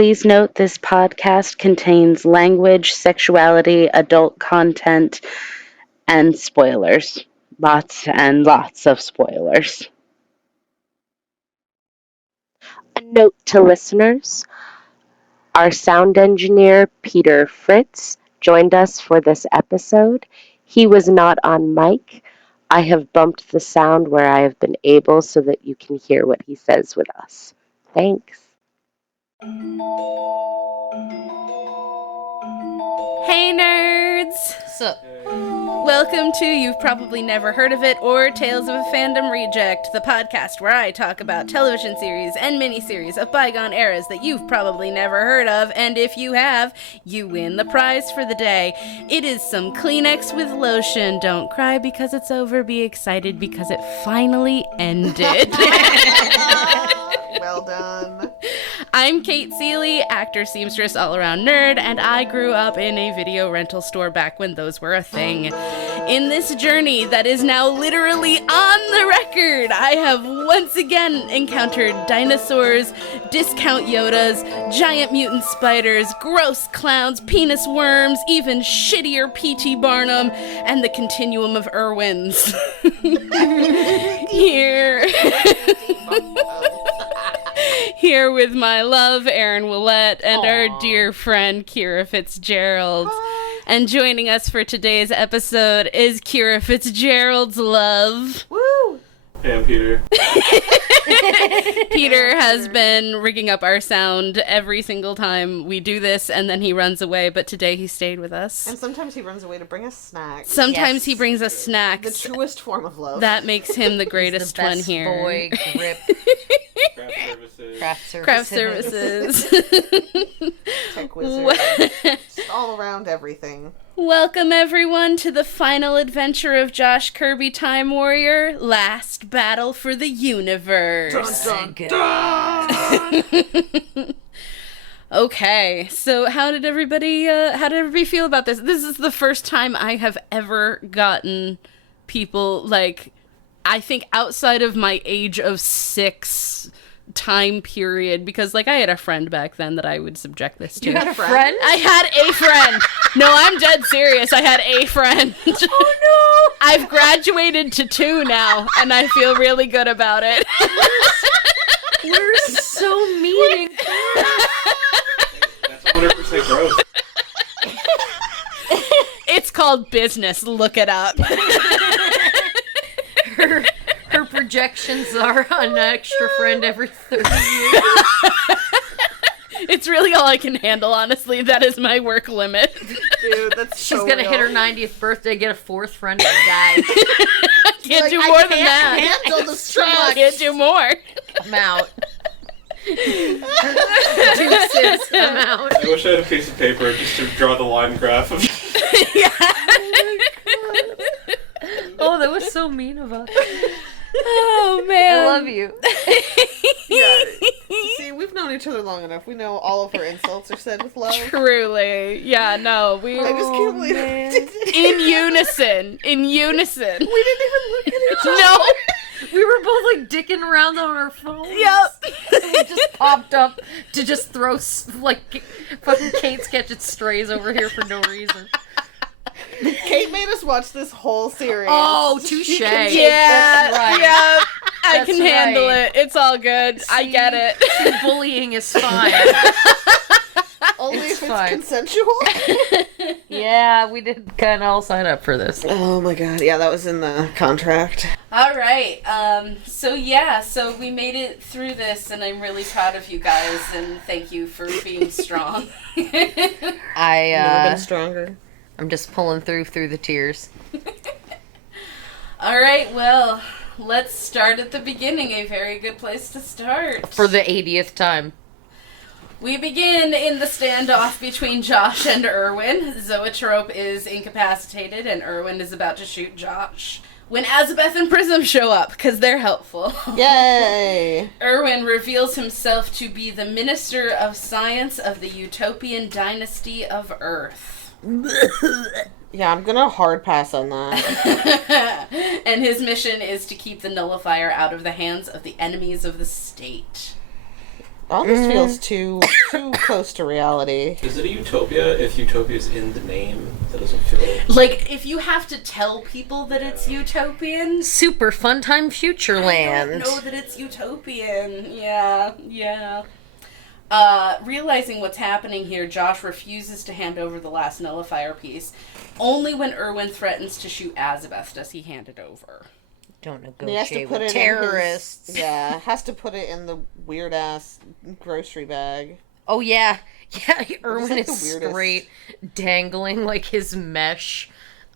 Please note this podcast contains language, sexuality, adult content, and spoilers. Lots and lots of spoilers. A note to listeners, our sound engineer, Peter Fritz, joined us for this episode. He was not on mic. I have bumped the sound where I have been able so that you can hear what he says with us. Thanks. Hey nerds! So, Welcome to You've Probably Never Heard of It or Tales of a Fandom Reject, the podcast where I talk about television series and miniseries of bygone eras that you've probably never heard of, and if you have, you win the prize for the day. It is some Kleenex with lotion. Don't cry because it's over, be excited because it finally ended. well done. I'm Cate Seeley, actor, seamstress, all-around nerd, and I grew up in a video rental store back when those were a thing. In this journey that is now literally on the record, I have once again encountered dinosaurs, discount Yodas, giant mutant spiders, gross clowns, penis worms, even shittier P.T. Barnum, and the continuum of Irwins. Here with my love, Erin Ouellette, and our dear friend, Kyra Fitzgerald. Hi. And joining us for today's episode is Kyra Fitzgerald's love. Woo! Hey, I'm Peter. Peter has been rigging up our sound every single time we do this, and then he runs away, but today he stayed with us. And sometimes he runs away to bring us snacks. Sometimes he brings us snacks. The truest form of love. That makes him the greatest the best one here. boy, grip, Craft services. Tech wizard. Just all around everything. Welcome everyone to the final adventure of Josh Kirby Time Warrior, Last Battle for the Universe. Dun, dun, dun. Okay, so how did everybody feel about this? This is the first time I have ever gotten people, like, I think outside of my age of 6 time period, because, like, I had a friend back then that I would subject this to. You had a friend? I had a friend. No, I'm dead serious. I had a friend. Oh no! I've graduated to 2 now, and I feel really good about it. We're so mean. That's 100% growth. It's called business. Look it up. Her projections are an extra friend every 30 years. It's really all I can handle, honestly. That is my work limit. Dude, that's She's so gonna real. hit her 90th birthday, get a 4th friend, and die. I can't Like, do I more than can't that. handle this so I much. can't do more. I'm out. Deuces, I'm out. I wish I had a piece of paper just to draw the line graph of. Yeah. Oh, that was so mean of us. Oh, man. I love you. Yeah. See, we've known each other long enough. We know all of her insults are said with love. Truly. Yeah, no. We I just can't believe it. in unison. In unison. We didn't even look at each other. No. We were both like dicking around on our phones. Yep. We just popped up to just throw like fucking Kate sketches strays over here for no reason. Kate made us watch this whole series. Oh, She touche. can take Yeah. That's right. Yeah. I That's can handle right. it. It's all good. I See? get it. Bullying is fine. Only It's if fine. it's consensual. Yeah, we did kind of all sign up for this. Oh my god, yeah, that was in the contract. All right. So we made it through this, and I'm really proud of you guys, and thank you for being strong. Never been stronger. I'm just pulling through the tears. All right. Well, let's start at the beginning. A very good place to start. For the 80th time. We begin in the standoff between Josh and Irwin. Zoetrope is incapacitated, and Irwin is about to shoot Josh. When Azabeth and Prism show up, because they're helpful. Yay! Irwin reveals himself to be the Minister of Science of the Utopian Dynasty of Earth. Yeah, I'm gonna hard pass on that. And his mission is to keep the nullifier out of the hands of the enemies of the state. All this feels too close to reality. Is it a utopia if utopia's in the name? That doesn't feel... Like, if you have to tell people that it's utopian... Super fun time Futureland. I don't know that it's utopian. Yeah. Realizing what's happening here, Josh refuses to hand over the last nullifier piece. Only when Erwin threatens to shoot Azabeth does he hand it over. Don't He has to negotiate put with it terrorists. in his, has to put it in the weird ass grocery bag. Oh yeah, Erwin like is the weirdest. straight dangling like his mesh.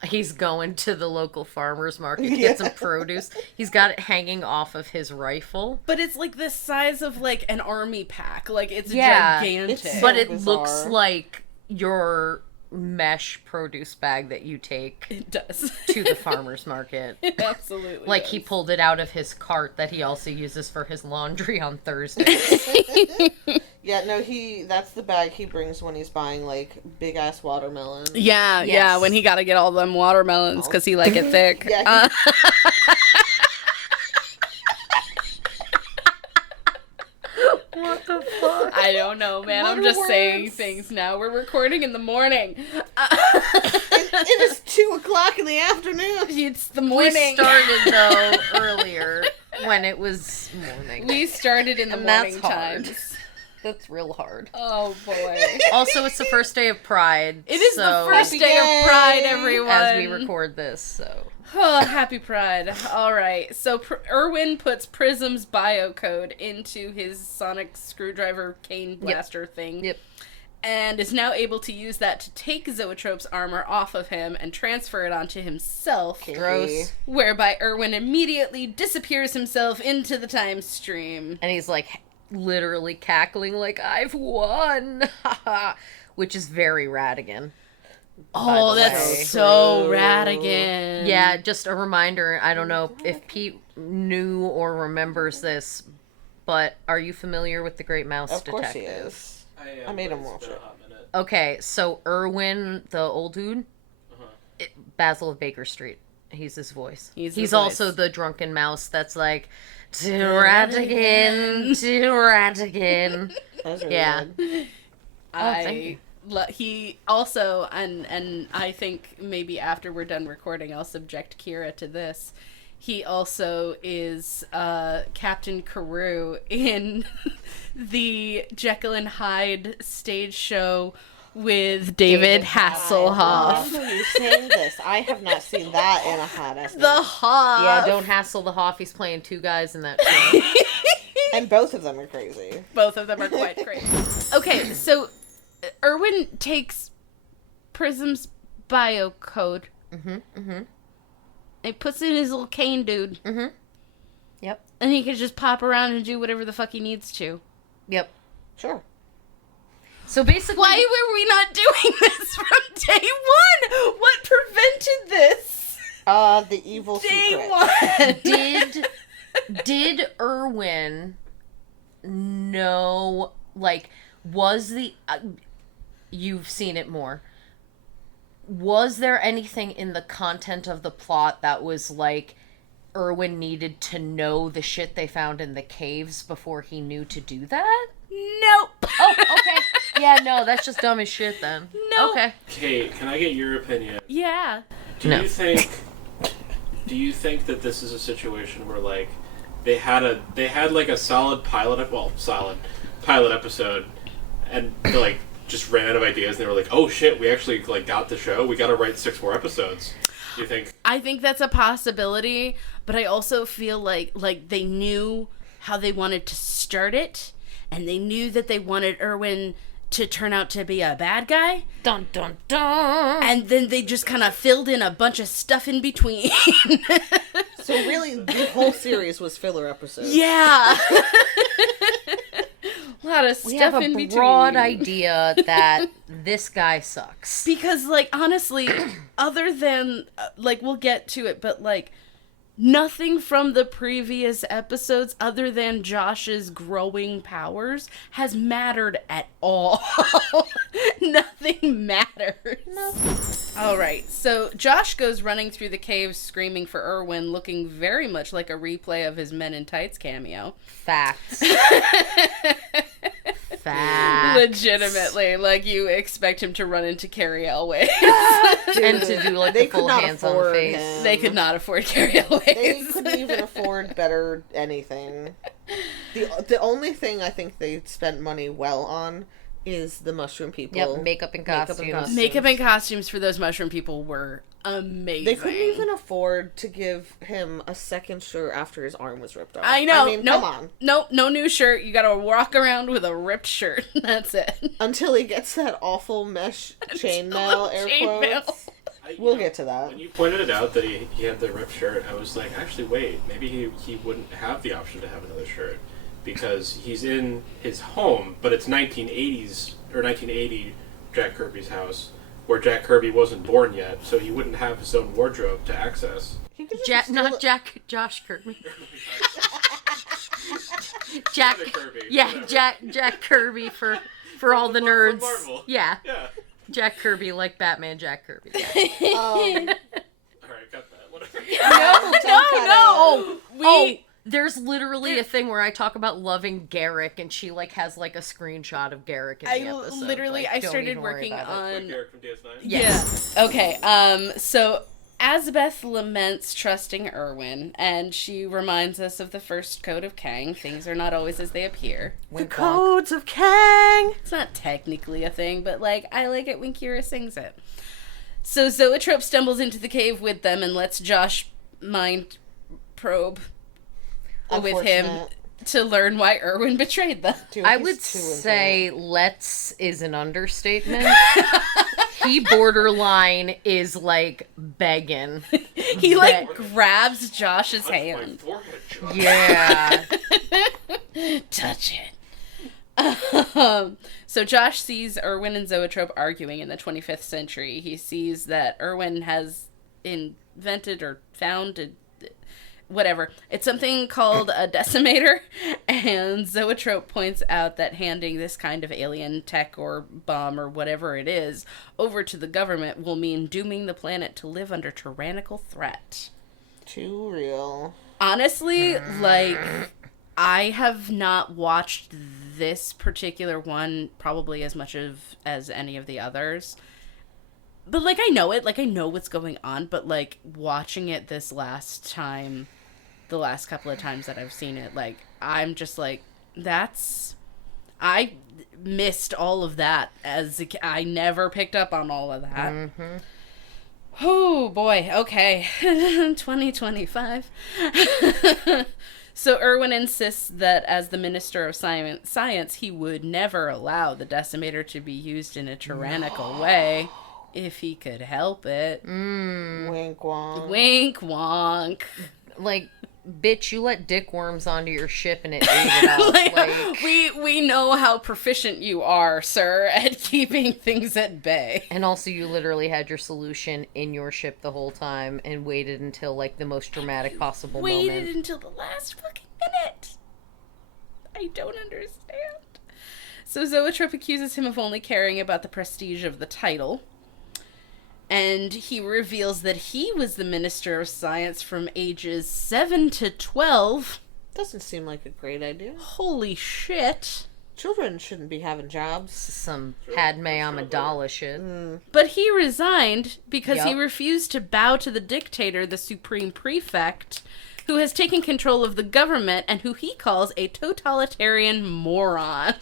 He's going to the local farmer's market to get some produce. He's got it hanging off of his rifle. But it's like the size of like an army pack. Like it's gigantic. It's so But it bizarre. looks like your mesh produce bag that you take It does. to the farmer's market. It absolutely Like does. he pulled it out of his cart that he also uses for his laundry on Thursday. Yeah, no, that's the bag he brings when he's buying, like, big-ass watermelons. Yeah, Yes. when he got to get all them watermelons because he like it thick. Yeah, What the fuck? I don't know, man. I'm What just words? saying things now. We're recording in the morning. It is 2 o'clock in the afternoon. It's the We morning. started though earlier when it was morning. We started in the And that's morning hard. times. That's real hard. Oh boy. Also, it's the first day of Pride. It is so, the first Happy day day. of Pride, everyone. as we record this. So Oh, happy Pride. All right. So Erwin puts Prism's biocode into his sonic screwdriver cane blaster thing. Yep. And is now able to use that to take Zoetrope's armor off of him and transfer it onto himself. gross. Whereby Erwin immediately disappears himself into the time stream. And he's like literally cackling like I've won, which is very Radigan. Oh, the that's way. so Radigan. Yeah, just a reminder. I don't know if Pete knew or remembers this, but are you familiar with the Great Mouse Of Detective? course he is. I made him watch it. Okay, so Erwin, the old dude, Basil of Baker Street. He's his voice. He's the voice. also the drunken mouse that's like, to Radigan, to Radigan. Those are Yeah. good. thank you. He also, and I think maybe after we're done recording, I'll subject Kyra to this. He also is Captain Carew in the Jekyll and Hyde stage show with David Hasselhoff. I remember you saying this. I have not seen that in a hot ass. The Hoff. Yeah, don't hassle the Hoff. He's playing two guys in that show. And both of them are crazy. Both of them are quite crazy. Okay, so Erwin takes Prism's biocode. And puts it in his little cane dude. Yep. And he can just pop around and do whatever the fuck he needs to. Yep. Sure. So basically, Why were we not doing this from day one? What prevented this? The evil Day secret. one. did Erwin know, like, was the you've seen it more, was there anything in the content of the plot that was like Erwin needed to know the shit they found in the caves before he knew to do that? Nope. Oh, okay. Yeah, no, that's just dumb as shit then. Nope. Okay. Kate, can I get your opinion? Yeah. Do No. you think that this is a situation where like they had like a solid pilot episode and they like just ran out of ideas and they were like, oh shit, we actually like got the show, we gotta write 6 more episodes. Do you think? I think that's a possibility, but I also feel like they knew how they wanted to start it, and they knew that they wanted Erwin to turn out to be a bad guy, Dun dun dun. and then they just kind of filled in a bunch of stuff in between. So really, the whole series was filler episodes. Yeah. A lot of We stuff have in a between. broad idea that this guy sucks. Because, like, honestly, other than, like, we'll get to it, but, like, nothing from the previous episodes other than Josh's growing powers has mattered at all. Nothing matters. No. All right, so Josh goes running through the caves screaming for Erwin, looking very much like a replay of his Men in Tights cameo. Facts. Facts. Legitimately, like, you expect him to run into Carrie Elway. And to do, like, They the full could not hands on afford face. him. They could not afford Carrie Elway. They couldn't even afford better anything. The only thing I think they spent money well on is the mushroom people. Yep, makeup and costumes. Makeup and costumes for those mushroom people were amazing. They couldn't even afford to give him a second shirt after his arm was ripped off. I know. I mean, nope. come on. Nope, no new shirt. You gotta walk around with a ripped shirt. That's it. Until he gets that awful mesh chainmail, air Chainmail. quotes. We'll get to that. When you pointed it out that he had the ripped shirt, I was like, actually, wait, maybe he wouldn't have the option to have another shirt. Because he's in his home, but it's 1980s, or 1980 Jack Kirby's house, where Jack Kirby wasn't born yet, so he wouldn't have his own wardrobe to access. He could just Josh Kirby. Jack Kirby, Yeah, whatever. Jack Kirby for all the From nerds. Marvel. Yeah. Yeah. Jack Kirby, like Batman Jack Kirby. Yeah. Alright, got that. Whatever. No. We There's literally a thing where I talk about loving Garrick, and she like has like a screenshot of Garrick in the episode. literally Like, I don't started even worry working about it. on Derek from DS9. Yes. Yeah. Okay. So Asbeth laments trusting Erwin, and she reminds us of the first code of Kang. Things are not always as they appear. Wink, wonk. Codes of Kang! It's not technically a thing, but like I like it when Kyra sings it. So Zoetrope stumbles into the cave with them and lets Josh mind probe with him Unfortunate. to learn why Erwin betrayed them. Dude, I he's would too into say let's is an understatement. He borderline is like begging. He like grabs Josh's Touch my hand. forehead, Josh. Yeah. Touch it. So Josh sees Erwin and Zoetrope arguing in the 25th century. He sees that Erwin has invented or found whatever. It's something called a decimator, and Zoetrope points out that handing this kind of alien tech or bomb or whatever it is over to the government will mean dooming the planet to live under tyrannical threat. Too real. Honestly, like, I have not watched this particular one probably as much as any of the others. But, like, I know it. Like, I know what's going on. But, like, watching it this last time, the last couple of times that I've seen it, like, I'm just like, I missed all of that I never picked up on all of that. Mm-hmm. Oh, boy. Okay. 2025. So Erwin insists that as the Minister of Science, he would never allow the decimator to be used in a tyrannical way if he could help it. Wink wonk. Wink wonk. Like, bitch, you let dick worms onto your ship and it ate it out. Like, we know how proficient you are, sir, at keeping things at bay. and also you literally had your solution in your ship the whole time and waited until like the most dramatic possible Waited moment. until the last fucking minute. I don't understand. So Zoetrope accuses him of only caring about the prestige of the title. And he reveals that he was the Minister of Science from ages 7 to 12. Doesn't seem like a great idea. Holy shit. Children shouldn't be having jobs. Some Padme Amidala shit. But he resigned because he Yup. refused to bow to the dictator, the Supreme Prefect, who has taken control of the government and who he calls a totalitarian moron.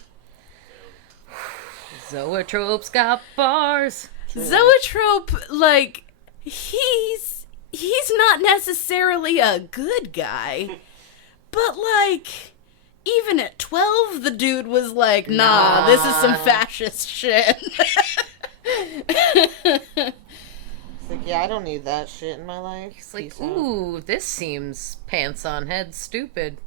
Zoetrope's got bars. Zoetrope, like, he's not necessarily a good guy, but, like, even at 12, the dude was like, nah. This is some fascist shit. It's like, yeah, I don't need that shit in my life. It's like, Peace out. ooh, this seems pants on head stupid.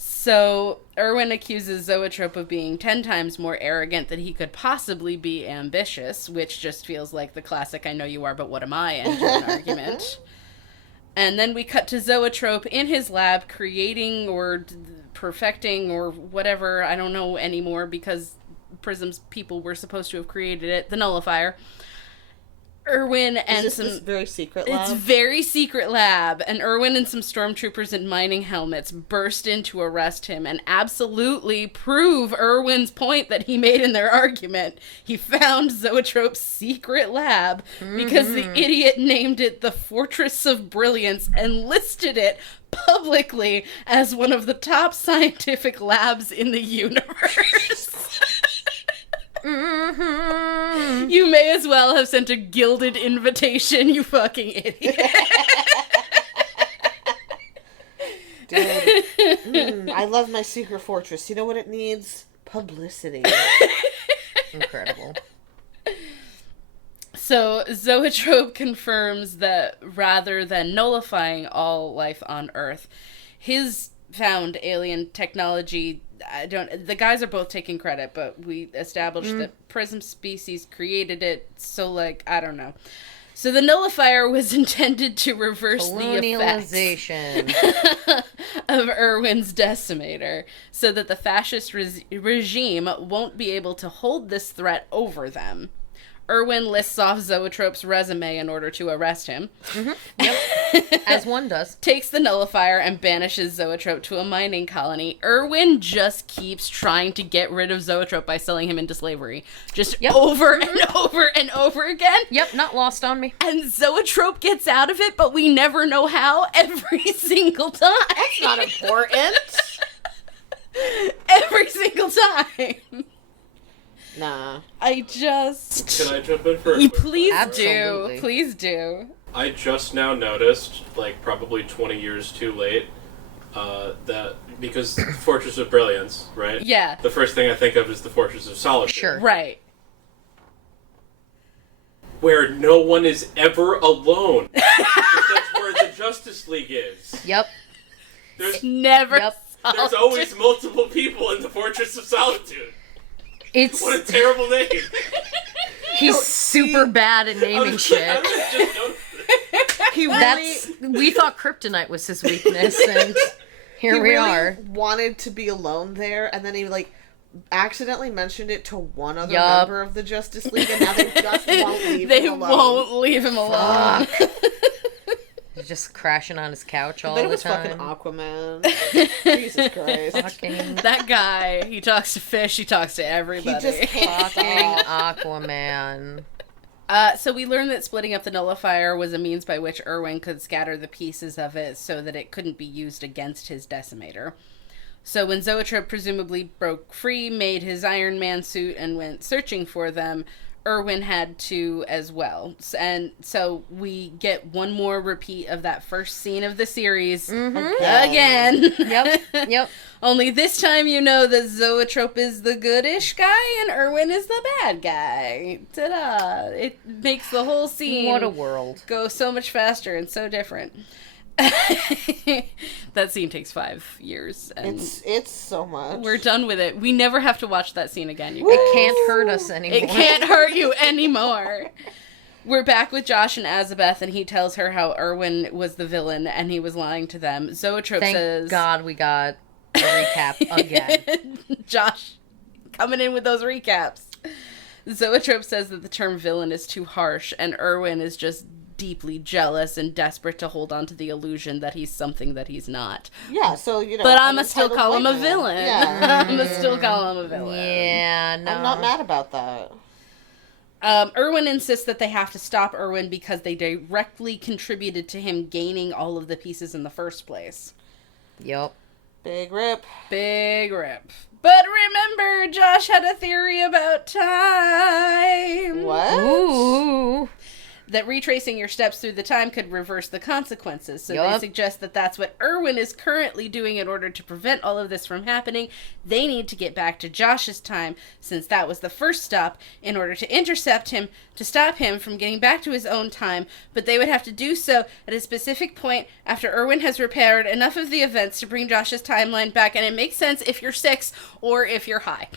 So, Erwin accuses Zoetrope of being 10 times more arrogant than he could possibly be ambitious, which just feels like the classic I know you are, but what am I end to an argument. And then we cut to Zoetrope in his lab creating or perfecting or whatever, I don't know anymore because Prism's people were supposed to have created it, the nullifier. Erwin and Is this very secret lab? It's very secret lab, and Erwin and some stormtroopers in mining helmets burst in to arrest him and absolutely prove Erwin's point that he made in their argument. He found Zoetrope's secret lab because the idiot named it the Fortress of Brilliance and listed it publicly as one of the top scientific labs in the universe. You may as well have sent a gilded invitation, you fucking idiot. Dude, I love my secret fortress. You know what it needs? Publicity. Incredible. So, Zoetrope confirms that rather than nullifying all life on Earth, his found alien technology, the guys are both taking credit, but we established that Prism Species created it, so, like, I don't know. So the nullifier was intended to reverse the effects of Erwin's decimator, so that the fascist regime won't be able to hold this threat over them. Erwin lists off Zoetrope's resume in order to arrest him. Yep. As one does. Takes the nullifier and banishes Zoetrope to a mining colony. Erwin just keeps trying to get rid of Zoetrope by selling him into slavery. Just over and over and over again. Yep, not lost on me. And Zoetrope gets out of it, but we never know how every single time. That's not important. Every single time. Nah. I just... Can I jump in for a quick Please Absolutely. do. Please do. I just now noticed, like probably 20 years too late, that because Fortress of Brilliance, right? Yeah. The first thing I think of is the Fortress of Solitude. Sure. Right. Where no one is ever alone. Because that's where the Justice League is. Yep. There's Never. there's always multiple people in the Fortress of Solitude. It's What a terrible name. he's super bad at naming shit. He really That's we thought kryptonite was his weakness, and here he we really are. wanted to be alone there, and then he like accidentally mentioned it to one other Yup. member of the Justice League, and now they just won't leave They him alone. won't leave him alone. He's just crashing on his couch all But it the was time. fucking Aquaman. Jesus Christ. Fucking That guy, he talks to fish, he talks to everybody. He just can't fucking stop. Aquaman. So we learned that splitting up the nullifier was a means by which Erwin could scatter the pieces of it so that it couldn't be used against his decimator. So when Zoetrope presumably broke free, made his Iron Man suit, and went searching for them, Erwin had to as well. And so we get one more repeat of that first scene of the series again. Yep. Only this time you know that Zoetrope is the goodish guy and Erwin is the bad guy. Ta-da! It makes the whole scene What a world. go so much faster and so different. That scene takes 5 years, and It's so much. we're done with it. We never have to watch that scene again, you guys. It can't hurt us anymore. It can't hurt you anymore. We're back with Josh and Azabeth, and he tells her how Erwin was the villain and he was lying to them. Zoetrope Thank says... God we got a recap again. Josh coming in with those recaps. Zoetrope says that the term villain is too harsh, and Erwin is just deeply jealous and desperate to hold on to the illusion that he's something that he's not. Yeah, so, you know. But an I'ma still entitled call him a white man. villain. Yeah. I'ma still call him a villain. Yeah, no. I'm not mad about that. Erwin insists that they have to stop Erwin because they directly contributed to him gaining all of the pieces in the first place. Yep. Big rip. Big rip. But remember, Josh had a theory about time. What? Ooh. That retracing your steps through the time could reverse the consequences. So they Yup. suggest that that's what Erwin is currently doing in order to prevent all of this from happening. They need to get back to Josh's time, since that was the first stop, in order to intercept him, to stop him from getting back to his own time. But they would have to do so at a specific point after Erwin has repaired enough of the events to bring Josh's timeline back. And it makes sense if you're 6 or if you're high.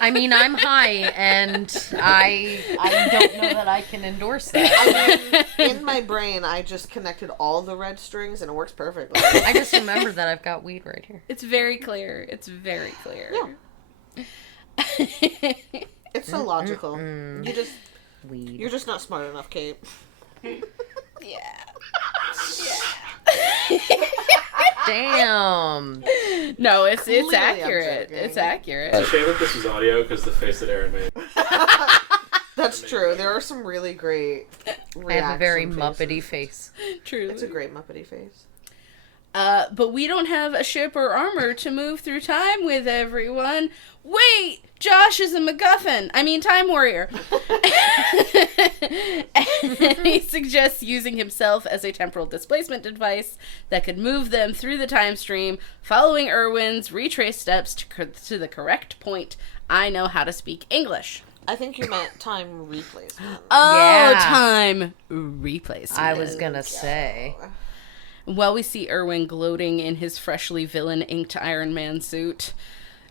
I mean, I'm high, and I don't know that I can endorse that. I mean, in my brain, I just connected all the red strings, and it works perfectly. I just remembered that I've got weed right here. It's very clear. It's very clear. Yeah. It's so logical. You just weed. You're just not smart enough, Kate. Yeah. Damn. No, it's Clearly I'm accurate. joking. It's accurate. It's a shame that this is audio because the face that Erin made. That's true. There are some really great I have a very reaction Muppety faces. face. Truly. It's a great Muppety face. But we don't have a ship or armor to move through time with, everyone. Wait! Josh is a MacGuffin. I mean, Time Warrior. And he suggests using himself as a temporal displacement device that could move them through the time stream, following Irwin's retraced steps to the correct point. I know how to speak English. I think you meant time replacement. Oh, Yeah. time replacement. I was gonna say. While we see Irwin gloating in his freshly villain-inked Iron Man suit,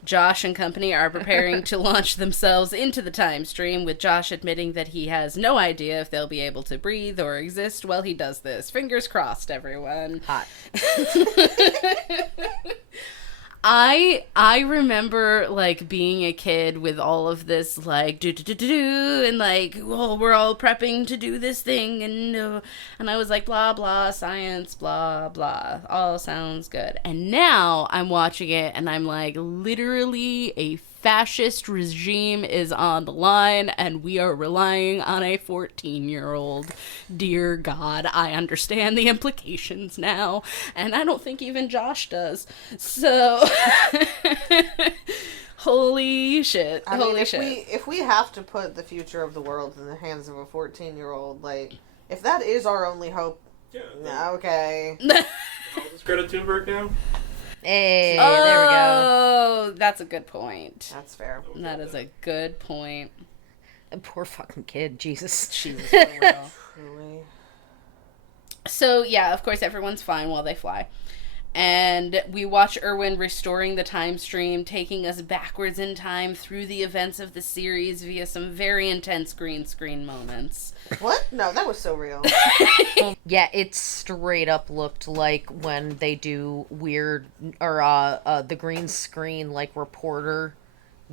Josh and company are preparing to launch themselves into the time stream, with Josh admitting that he has no idea if they'll be able to breathe or exist while he does this. Fingers crossed, everyone. Hot. I remember, like, being a kid with all of this, like, do, and, like, well, we're all prepping to do this thing, and I was like, blah, blah, science, blah, blah, all sounds good. And now I'm watching it, and I'm like, literally a fascist regime is on the line, and we are relying on a 14-year-old. Dear God, I understand the implications now, and I don't think even Josh does. So, holy shit. I mean, shit. if we have to put the future of the world in the hands of a 14-year-old, like, if that is our only hope, Yeah. okay. How old is Greta Thunberg now? Hey, there we go. Oh, that's a good point. That's fair. That is a good point. Poor fucking kid, Jesus. Jesus, for real. Truly. So, yeah, of course, everyone's fine while they fly. And we watch Irwin restoring the time stream, taking us backwards in time through the events of the series via some very intense green screen moments. What? No, that was so real. Yeah, it straight up looked like when they do weird, or the green screen, like, reporter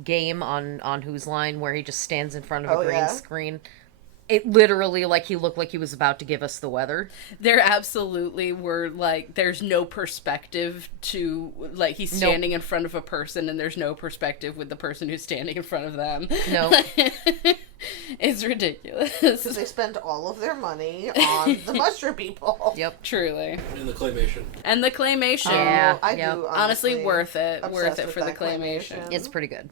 game on Whose Line, where he just stands in front of a green yeah? screen. It literally, like, he looked like he was about to give us the weather. There absolutely were, like, there's no perspective to, like, he's standing in front of a person and there's no perspective with the person who's standing in front of them. No. It's ridiculous. Because they spent all of their money on the mushroom people. Yep. Truly. And the claymation. And the claymation. Yeah. I Yep. do Honestly, worth it. obsessed Worth it with for the that claymation. It's pretty good.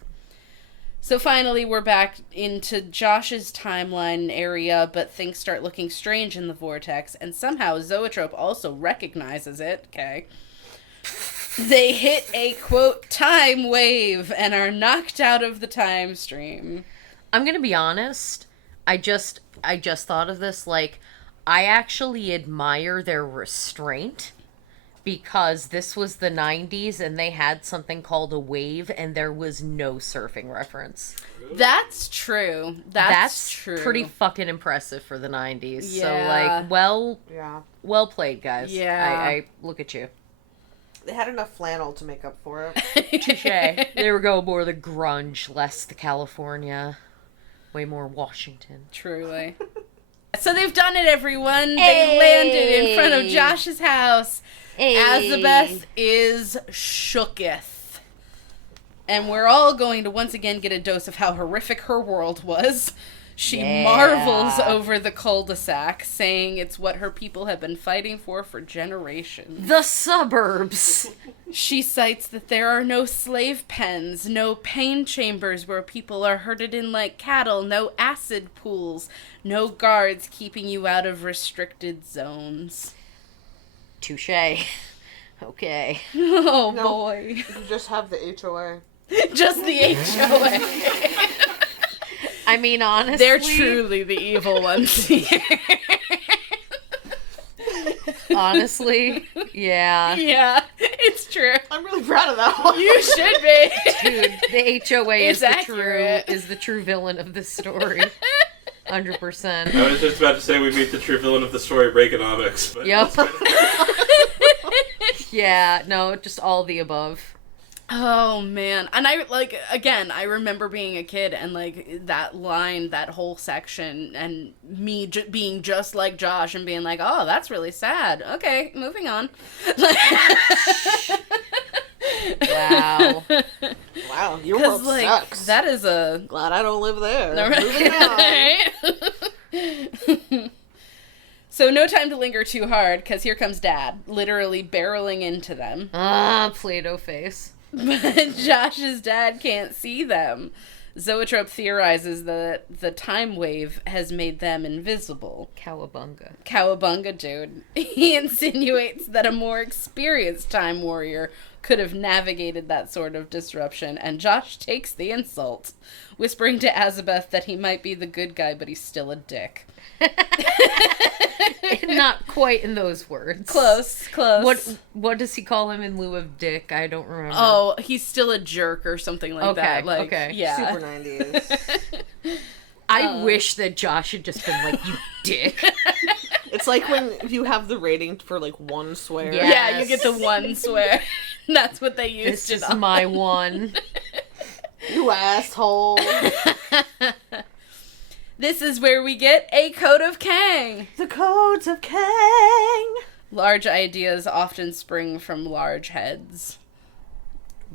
So finally, we're back into Josh's timeline area, but things start looking strange in the vortex, and somehow Zoetrope also recognizes it. Okay. They hit a, quote, time wave and are knocked out of the time stream. I'm gonna be honest. I just thought of this. Like, I actually admire their restraint, because this was the 90s and they had something called a wave and there was no surfing reference. That's true. That's true. Pretty fucking impressive for the 90s. Yeah. So, like, Yeah. well played, guys. Yeah. I look at you. They had enough flannel to make up for it. Touche. There we go. More the grunge, less the California. Way more Washington. Truly. So they've done it, everyone. They landed in front of Josh's house. Hey. Azabeth is shooketh. And we're all going to once again get a dose of how horrific her world was. She marvels over the cul-de-sac, saying it's what her people have been fighting for generations. The suburbs. She cites that there are no slave pens, no pain chambers where people are herded in like cattle, no acid pools, no guards keeping you out of restricted zones. Touche. Okay. Oh, No. boy. You just have the HOA. Just the HOA. I mean, honestly. They're truly the evil ones here. Honestly, yeah. Yeah, it's true. I'm really proud of that one. You should be. Dude, the HOA It's is accurate. the true villain of this story. 100%. I was just about to say we meet the true villain of the story, Reaganomics. But Yep. Yeah, no, just all the above. Oh man. And I I remember being a kid and like that line, that whole section, and me being just like Josh and being like, oh, that's really sad. Okay, moving on. Wow. Wow, your world sucks. That is a... Glad I don't live there. Moving on. So no time to linger too hard, because here comes Dad, literally barreling into them. Ah, Play-Doh face. But Josh's dad can't see them. Zoetrope theorizes that the time wave has made them invisible. Cowabunga, dude. He insinuates that a more experienced time warrior could have navigated that sort of disruption, and Josh takes the insult, whispering to Azabeth that he might be the good guy, but he's still a dick. Not quite in those words. Close. What does he call him in lieu of dick? I don't remember. Oh, he's still a jerk or something like that. Like, okay. Yeah. Super 90s. I wish that Josh had just been like, you dick. It's like when you have the rating for like one swear. Yeah. Yeah, you get the one swear. That's what they used This it is on. my one. You asshole. This is where we get a Code of Kang. The codes of Kang. Large ideas often spring from large heads.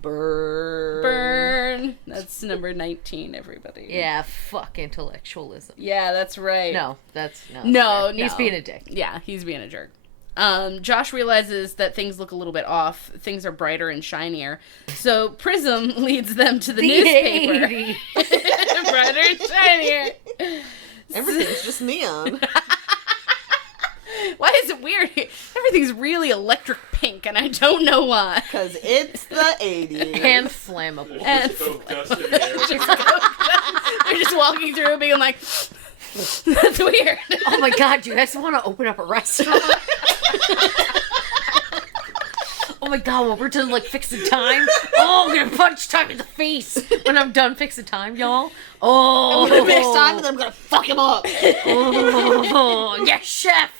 Burn. That's number 19, everybody. Yeah, fuck intellectualism. Yeah, that's right. No. No. He's being a dick. Yeah, he's being a jerk. Josh realizes that things look a little bit off. Things are brighter and shinier. So Prism leads them to the newspaper. 80. Brighter and shinier. Everything's just neon. Why is it weird? Everything's really electric pink, and I don't know why. Because it's the 80s. And flammable. And Coke dust in the air. they're just walking through and being like, that's weird. Oh my god, do you guys want to open up a restaurant? Oh my god, when we're done like fixing time. Oh, I'm gonna punch time in the face when I'm done fixing time, y'all. Oh, I'm gonna fix time and then I'm gonna fuck him up. Oh, yes, chef.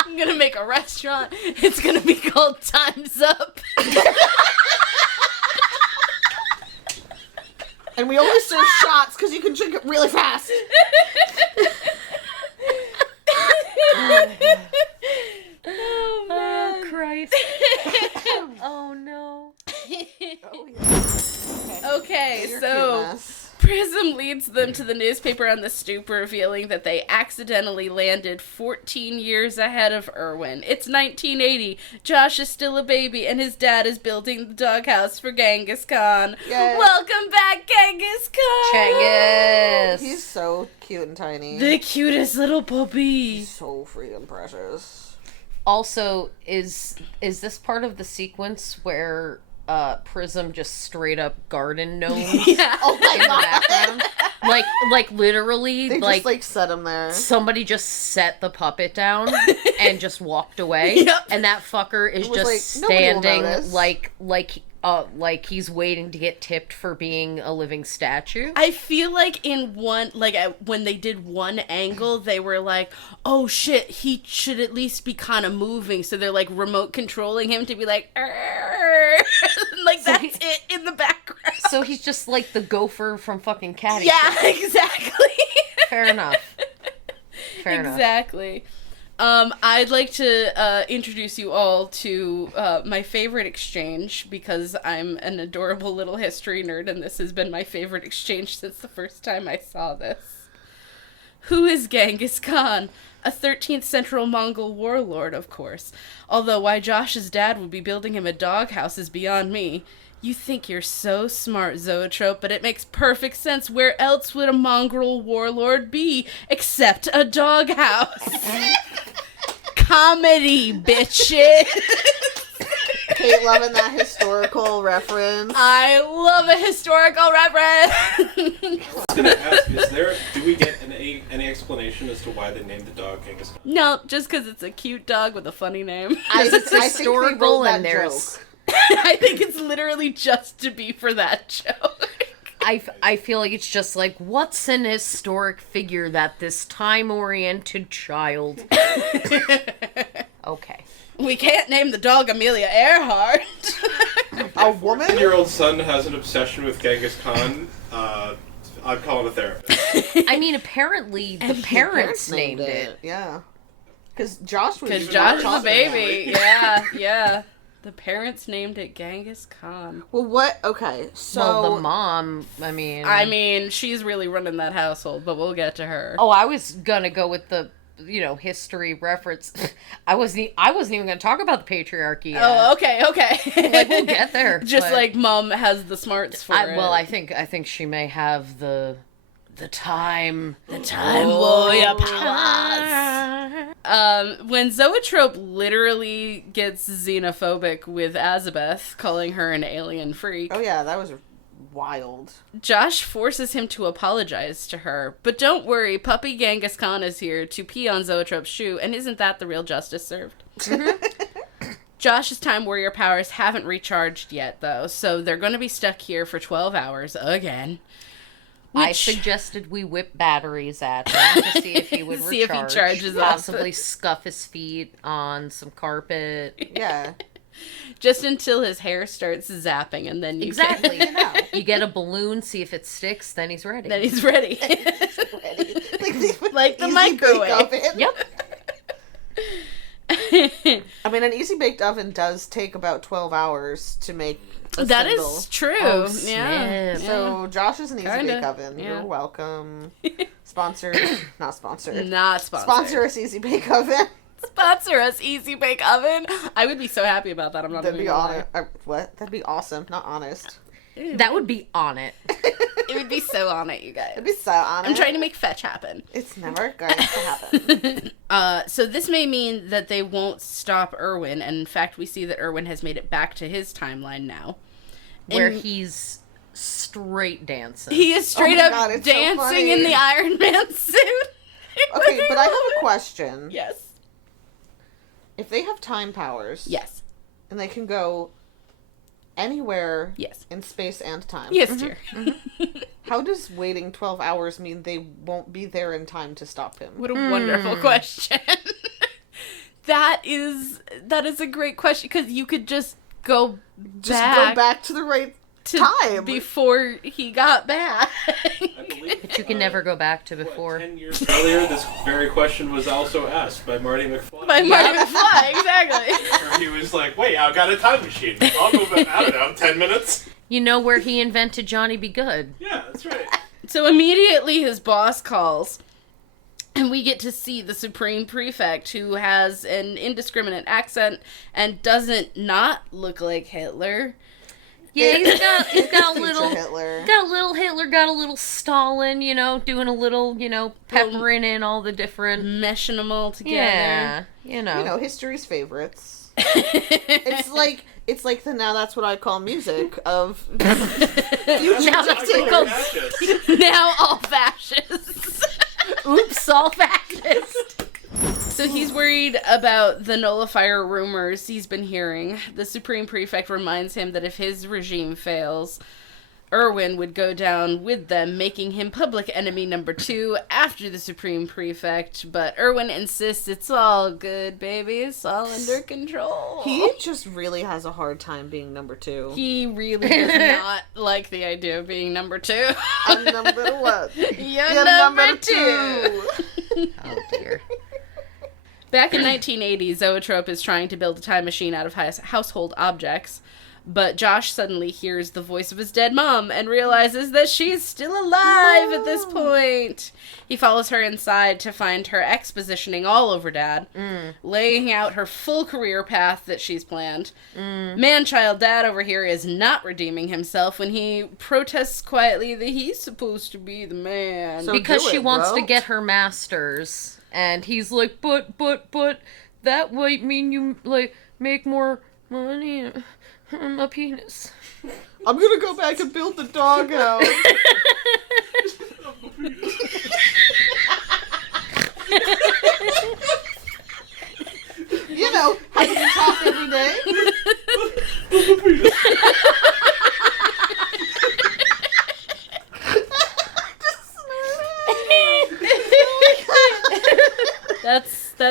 I'm gonna make a restaurant. It's gonna be called Time's Up. And we only serve shots because you can drink it really fast. Oh, Christ. Oh, no. Okay, You're so cute mess. Prism leads them to the newspaper on the stoop, revealing that they accidentally landed 14 years ahead of Erwin. It's 1980. Josh is still a baby, and his dad is building the doghouse for Genghis Khan. Yay. Welcome back, Genghis Khan! Changus. He's so cute and tiny. The cutest little puppy. He's so freaking precious. Also, is this part of the sequence where Prism just straight up garden gnomes Yeah. Oh my in the god. background? Like literally, They like just set him there. somebody just set the puppet down and just walked away. Yep. And that fucker is It was just like, nobody will standing notice. like he's waiting to get tipped for being a living statue. I feel like in one, when they did one angle, they were like, oh shit, he should at least be kind of moving. So they're like remote controlling him to be like, "Arr." Like So that's it in the background. So he's just like the gopher from fucking Cate. Yeah, exactly. Fair enough. Fair enough. Exactly. I'd like to introduce you all to my favorite exchange, because I'm an adorable little history nerd, and this has been my favorite exchange since the first time I saw this. Who is Genghis Khan? A 13th century Mongol warlord, of course. Although why Josh's dad would be building him a doghouse is beyond me. You think you're so smart, Zoetrope, but it makes perfect sense. Where else would a Mongol warlord be except a doghouse? Comedy, bitches. Kate loving that historical reference. I love a historical reference. I was gonna ask, do we get any explanation as to why they named the dog Genghis Khan? No, just because it's a cute dog with a funny name. Because it's I think they historical wrote that and there's... joke. I think it's literally just to be for that joke. I feel like it's just like, what's an historic figure that this time-oriented child... Okay. We can't name the dog Amelia Earhart. A woman? 10-year-old son has an obsession with Genghis Khan. I'd call him a therapist. I mean, apparently the parents named it. Yeah. Because Josh was Because even Josh not was a talking baby. about it. Yeah. The parents named it Genghis Khan. Well, what? Okay, so... Well, the mom, I mean... she's really running that household, but we'll get to her. Oh, I was gonna go with the, history reference. I wasn't even gonna talk about the patriarchy yet. Oh, okay. Like, we'll get there. Just but like Mom has the smarts for it. Well, I think she may have the time warrior powers. When Zoetrope literally gets xenophobic with Azabeth, calling her an alien freak, Oh, yeah, that was wild. Josh forces him to apologize to her. But don't worry, puppy Genghis Khan is here to pee on Zoetrope's shoe, and isn't that the real justice served? Josh's Time Warrior powers haven't recharged yet, though, so they're going to be stuck here for 12 hours again. I suggested we whip batteries at him to see if he would See if he recharge. charges up. Possibly scuff his feet on some carpet. Yeah. Just until his hair starts zapping, and then you Exactly. can... You get a balloon, see if it sticks, then he's ready. then he's ready. Ready. Like the Easy microwave. bake oven. Yep. I mean, an easy baked oven does take about 12 hours to make a That spindle. is true. Oh, yeah. snap. So Josh is an easy Kinda, bake oven. yeah. You're welcome. Sponsor, not sponsored. Not sponsored. Sponsor us, Easy Bake Oven. Sponsor us, Easy Bake Oven. I would be so happy about that. I'm not That'd even be gonna lie. honest. What? That'd be awesome. Not honest. That would be on it. It would be so on it, you guys. It'd be so honest. I'm trying to make fetch happen. It's never going to happen. So this may mean that they won't stop Erwin, and in fact, we see that Erwin has made it back to his timeline now. Where And he's straight dancing. he is straight Oh my up God, it's so dancing funny. in the Iron Man suit. Okay, but I have a question. Yes. If they have time powers, Yes. and they can go anywhere Yes. in space and time, Yes, dear. how does waiting 12 hours mean they won't be there in time to stop him? What a wonderful question. That is a great question, because you could just go Just go back to the right to time. before he got back. I believe But you can never go back to before. 10 years earlier, this very question was also asked by Marty McFly. By Marty McFly, exactly. Where he was like, wait, I've got a time machine. I'll go back, I don't know, 10 minutes? You know where he invented Johnny Be Good. Yeah, that's right. So immediately his boss calls, and we get to see the Supreme Prefect, who has an indiscriminate accent and doesn't not look like Hitler. Yeah, he's got a Future little Hitler. got a little Hitler, got a little Stalin, doing a little, peppering in all the different Meshing them all together. Yeah, You know, history's favorites. It's like the now that's what I call music of Now that's what Go goes- Now all fascists. Oops, all fascist. So he's worried about the nullifier rumors he's been hearing. The Supreme Prefect reminds him that if his regime fails, Erwin would go down with them, making him public enemy number 2 after the Supreme Prefect. But Erwin insists it's all good, baby. It's all under control. He just really has a hard time being number 2. He really does not like the idea of being number 2. I'm number 1. You're number 2. Oh dear. Back in 1980, Zoetrope is trying to build a time machine out of household objects, but Josh suddenly hears the voice of his dead mom and realizes that she's still alive at this point. He follows her inside to find her expositioning all over Dad, laying out her full career path that she's planned. Man-child Dad over here is not redeeming himself when he protests quietly that he's supposed to be the man. So Because do she it, wants bro. to get her master's. And he's like, but, that might mean you, make more money on my penis. I'm gonna go back and build the doghouse. You know, having to talk every day.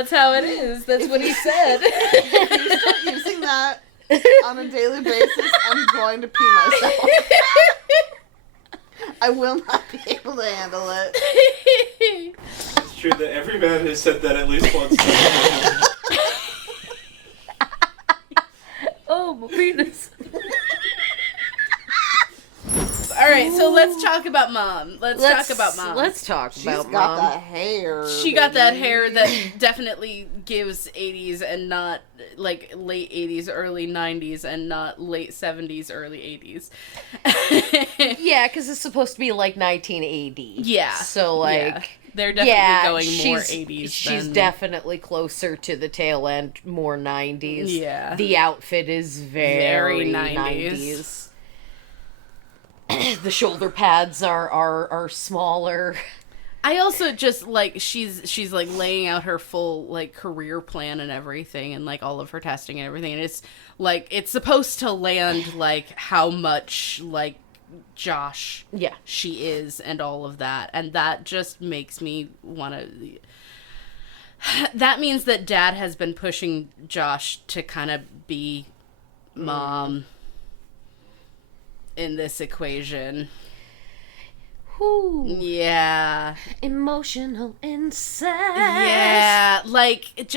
That's how it is. That's what he said. If you start using that on a daily basis, I'm going to pee myself. I will not be able to handle it. It's true that every man has said that at least once. Oh, my penis. All right, so let's talk about Mom. Let's talk about Mom. Let's talk She's about got Mom. that hair. She got that hair that definitely gives 80s and not like late 80s, early 90s, and not late 70s, early 80s. Yeah, because it's supposed to be like 1980. Yeah. So, like... Yeah. They're definitely going more 80s She's than... definitely closer to the tail end, more 90s. Yeah. The outfit is very 90s. The shoulder pads are smaller. I also just like she's like laying out her full like career plan and everything, and like all of her testing and everything, and it's like it's supposed to land like how much like Josh she is and all of that, and that just makes me want to. That means that Dad has been pushing Josh to kind of be Mom in this equation. Whew. Yeah. Emotional incest. Yeah, like it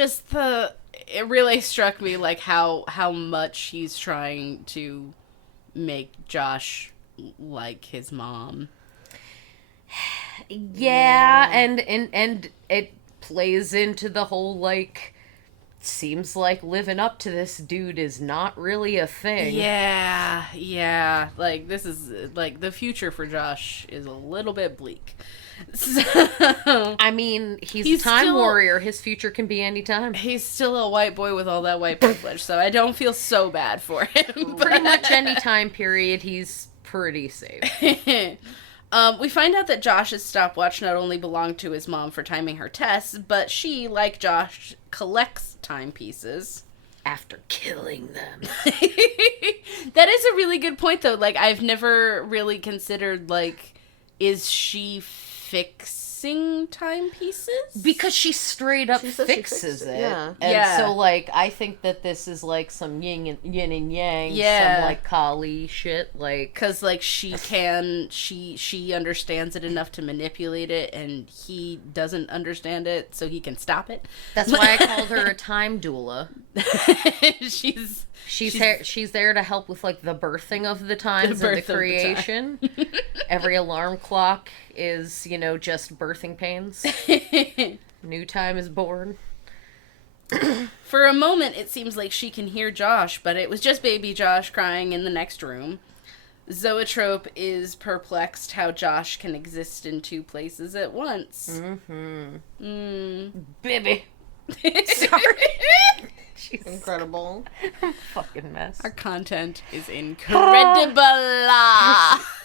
really struck me like how much he's trying to make Josh like his mom. Yeah, and it plays into the whole like seems like living up to this dude is not really a thing. Yeah. Like this is like the future for Josh is a little bit bleak. So, I mean, he's a time warrior. His future can be any time. He's still a white boy with all that white privilege, so I don't feel so bad for him. Pretty much any time period, he's pretty safe. We find out that Josh's stopwatch not only belonged to his mom for timing her tests, but she, like Josh, collects timepieces. After killing them. That is a really good point, though. Like, I've never really considered, like, is she fixing timepieces? Because she straight up She said she fixes fixed it. it, yeah. And Yeah. so, like, I think that this is, like, some yin and yang. Yeah. Some, like, Kali shit. Like... Because, like, she understands it enough to manipulate it, and he doesn't understand it, so he can stop it. That's why I called her a time doula. She's there to help with like the birthing of the times and the creation. Every alarm clock is, just birthing pains. New time is born. For a moment, it seems like she can hear Josh, but it was just baby Josh crying in the next room. Zoetrope is perplexed how Josh can exist in two places at once. Baby. Sorry. She's Incredible. fucking mess. Our content is incredible.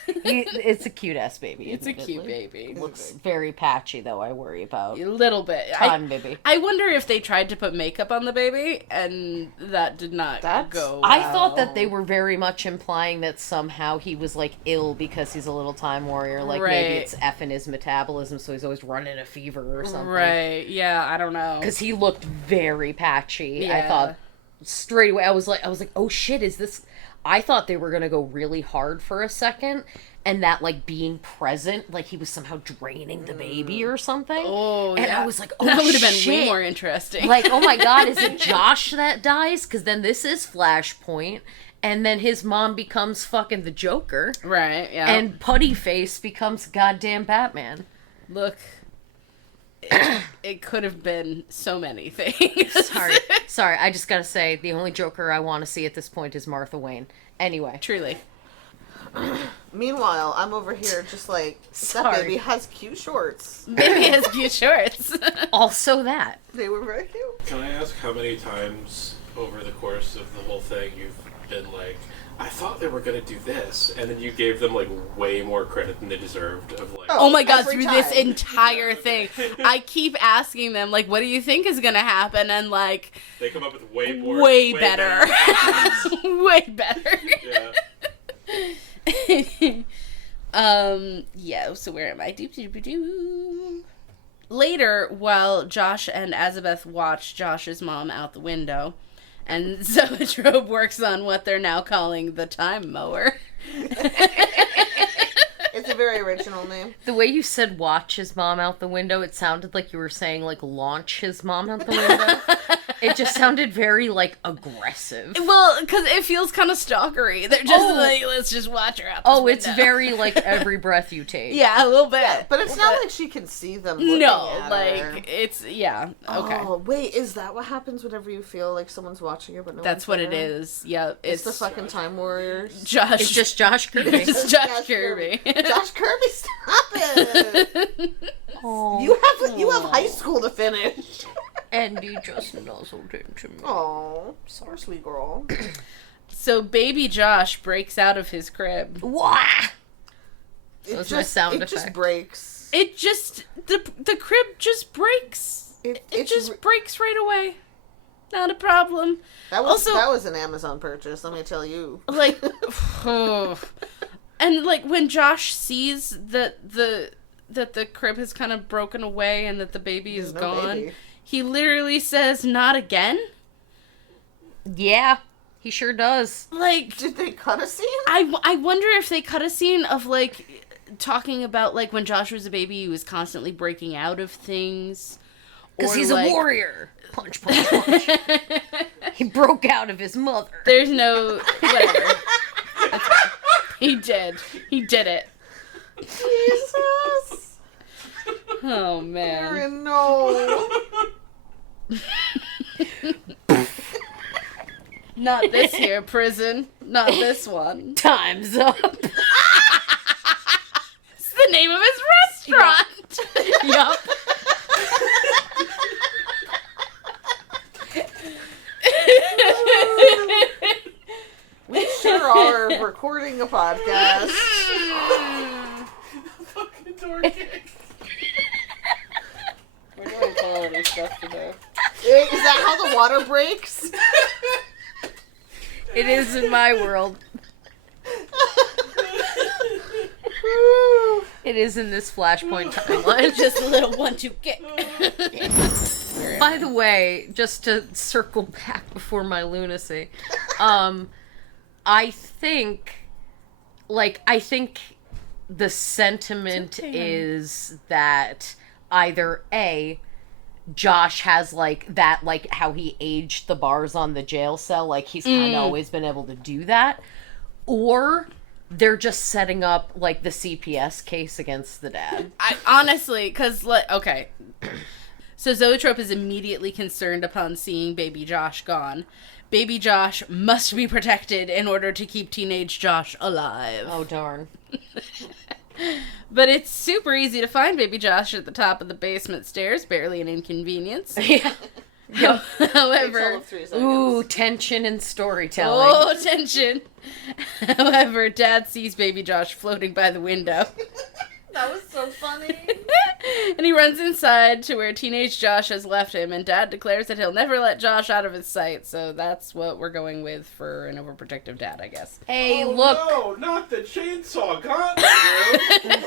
It's a cute ass baby. It's a cute admittedly. baby. Looks very patchy though. I worry about. A little bit. Ton baby. I wonder if they tried to put makeup on the baby, and that did not go well. I thought that they were very much implying that somehow he was like ill because he's a little time warrior. Like maybe it's effing his metabolism, so he's always running a fever or something. Right. Yeah, I don't know. Because he looked very patchy. Yeah. I thought straight away. I was like, oh shit, is this? I thought they were gonna go really hard for a second, and that like being present, like he was somehow draining the baby or something. Oh, and yeah. I was like, oh, that would have been shit. way more interesting. Like, oh my god, is it Josh that dies? Because then this is Flashpoint, and then his mom becomes fucking the Joker, right? Yeah. and Putty Face becomes goddamn Batman. Look, it could have been so many things. Sorry, I just gotta say, the only Joker I want to see at this point is Martha Wayne. Anyway. Truly. Meanwhile, I'm over here just like, that Sorry. baby has cute shorts. Baby has cute shorts. Also that. They were very cute. Can I ask how many times over the course of the whole thing you've been like, I thought they were gonna do this, and then you gave them like way more credit than they deserved of like. Oh my god, Every through time. this entire thing. I keep asking them, like, what do you think is gonna happen? And, like, They come up with way more. way better. Way better. Yeah. Yeah, so where am I? Doop, doop, doop. Later, while Josh and Azabeth watch Josh's mom out the window, and Zoetrope works on what they're now calling the time mower. It's a very original name. The way you said watch his mom out the window, it sounded like you were saying, like, launch his mom out the window. It just sounded very, like, aggressive. Well, because it feels kind of stalkery. They're just like, let's just watch her out this window. It's very, like, every breath you take. Yeah, a little bit. Yeah, but it's not like she can see them looking at her. It's, yeah, okay. Oh, wait, is that what happens whenever you feel like someo's watching you but no That's one's what it there? is. Yeah, It's the fucking Time Warriors. Josh. It's just Josh Kirby. It's Josh Kirby. Josh Kirby, stop it! Oh, You have high school to finish. and he just nuzzled into me. Oh, poor sweet girl. So baby Josh breaks out of his crib. Wah! It was my sound It just effect. breaks. It just, the crib just breks. It just breaks right away. Not a problem. That was Also- an Amazon purchase, let me tell you. Like, and like when Josh sees that the crib has kind of broken away and that the baby is There's no gone, baby. he literally says, "Not again." Yeah, he sure does. Like, Did they cut a scene? I wonder if they cut a scene of like talking about like when Josh was a baby, he was constantly breaking out of things. Because Or, he's like, a warrior. Punch, punch, punch. He broke out of his mother. There's no whatever. He did it. Jesus. Oh man. Erin, no. Not this here prison. Not this one. Time's up. It's the name of his restaurant. Yup. We sure are recording a podcast. Fucking door kick. We're doing quality stuff today. Is that how the water breaks? It is in my world. It is in this Flashpoint timeline. Just a little 1-2 kick. By the way, just to circle back before my lunacy, I think the sentiment is that either A, Josh has like how he aged the bars on the jail cell, like he's kind of always been able to do that, or they're just setting up like the CPS case against the dad. I honestly, because like, okay. So Zoetrope is immediately concerned upon seeing baby Josh gone. Baby Josh must be protected in order to keep teenage Josh alive. Oh darn. But it's super easy to find baby Josh at the top of the basement stairs, barely an inconvenience. Yeah. However, Ooh, tension and storytelling. oh, tension. However, Dad sees baby Josh floating by the window. That was so funny. And he runs inside to where teenage Josh has left him, and Dad declares that he'll never let Josh out of his sight, so that's what we're going with for an overprotective dad, I guess. Hey, Oh, look. no, not the chainsaw gauntlet, dude.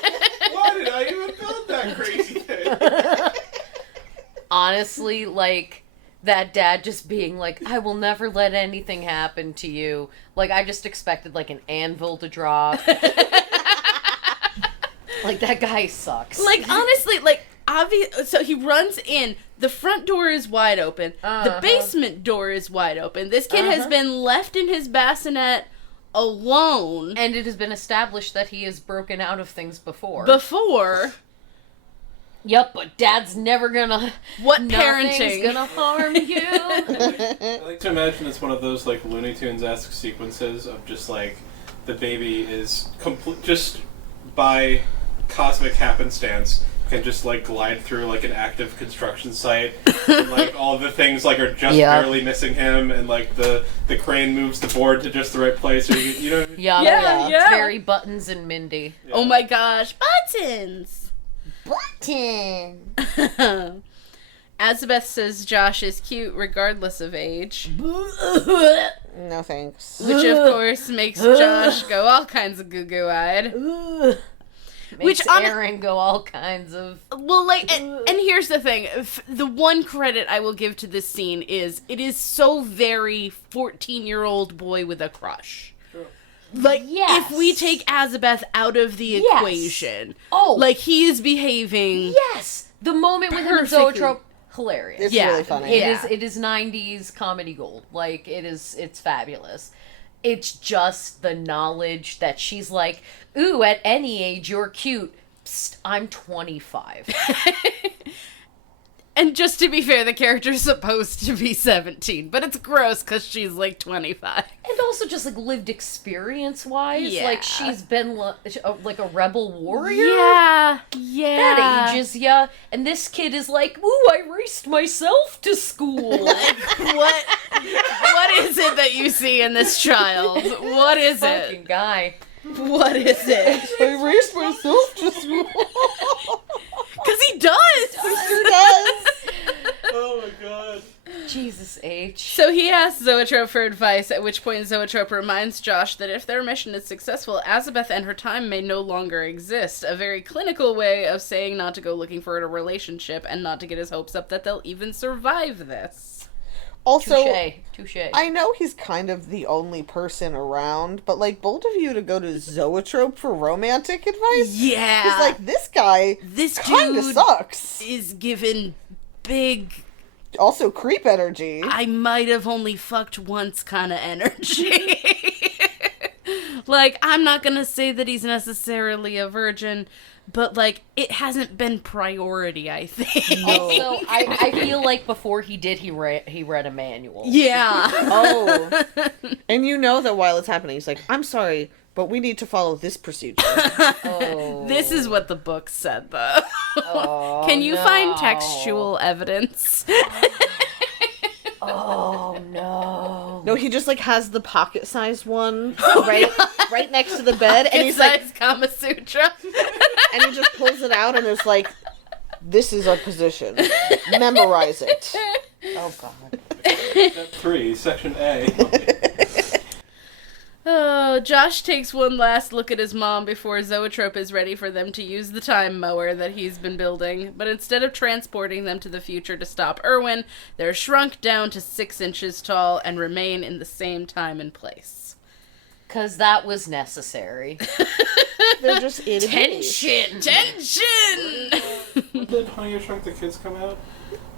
Why did I even build that crazy thing? Honestly, like, that dad just being like, I will never let anything happen to you. Like, I just expected, like, an anvil to drop. Like, that guy sucks. Like, honestly, like, so he runs in, the front door is wide open, the basement door is wide open, this kid has been left in his bassinet alone. And it has been established that he has broken out of things before. Yep, but dad's never gonna... What Nothing's parenting? gonna harm you. I like to imagine it's one of those, like, Looney Tunes-esque sequences of just, like, the baby is just by cosmic happenstance can just, like, glide through, like, an active construction site, and, like, all the things, like, are just barely missing him, and, like, the crane moves the board to just the right place, or you know what I mean? Yeah. Yeah. Very Buttons and Mindy. Yeah. Oh my gosh, buttons! Button. Azabeth says Josh is cute regardless of age. No thanks. Which, of course, makes Josh go all kinds of goo-goo-eyed. Makes Erin go all kinds of... Well, like, and here's the thing. The one credit I will give to this scene is it is so very 14-year-old boy with a crush. Like, yes. if we take Azabeth out of the equation, like, he is behaving... Yes! The moment with him and Zoetrope, hilarious. It's really funny. It is 90s comedy gold. Like, it's fabulous. It's just the knowledge that she's like, ooh, at any age, you're cute. Psst, I'm 25. And just to be fair, the character's supposed to be 17, but it's gross because she's like 25. And also just like lived experience-wise, Yeah. like she's been like a rebel warrior. Yeah. That ages ya. And this kid is like, ooh, I raced myself to school. What is it that you see in this child? What is Fucking it? guy. What is it? I raced myself to school. Because he does! Sister does. Oh my god. Jesus H. So he asks Zoetrope for advice, at which point Zoetrope reminds Josh that if their mission is successful, Azabeth and her time may no longer exist. A very clinical way of saying not to go looking for a relationship and not to get his hopes up that they'll even survive this. Also, Touche. I know he's kind of the only person around, but like bold of you to go to Zoetrope for romantic advice. Yeah. He's like, this guy kind of sucks. Is given big... Also creep energy. I might have only fucked once kind of energy. Like, I'm not gonna say that he's necessarily a virgin, but, like, it hasn't been priority, I think. Also, I feel like before he did, he read a manual. Yeah. Oh. And you know that while it's happening, he's like, I'm sorry, but we need to follow this procedure. Oh. This is what the book said, though. Oh, Can you no. find textual evidence? Oh, no. No, he just like has the pocket-sized one right next to the bed, and he's like, It's Kama Sutra. and he just pulls it out, and it's like, this is our position. Memorize it. Oh, God. Step 3, Section A. Oh, Josh takes one last look at his mom before Zoetrope is ready for them to use the time mower that he's been building. But instead of transporting them to the future to stop Erwin, they're shrunk down to 6 inches tall and remain in the same time and place. 'Cause that was necessary. They're just idiots. Tension! When did Honey, I Shrunk the Kids come out?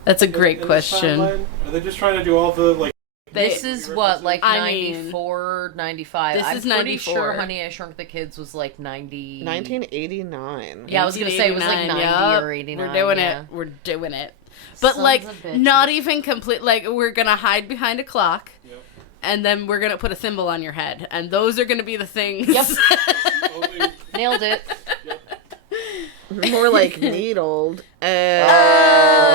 That's a great In this question. timeline? Are they just trying to do all the, like... This is what, like, I mean, 94, 95? this I'm is pretty 94. sure Honey, I Shrunk the Kids was, like, 90... 1989. Yeah, I was gonna say it was, like, 90 Yup. or 89. We're doing yeah. it. We're doing it. But, Sons like, of bitches. not even complete... Like, we're gonna hide behind a clock, Yep. and then we're gonna put a thimble on your head. And those are gonna be the things... Yep. Only... Nailed it. More like needled. Oh.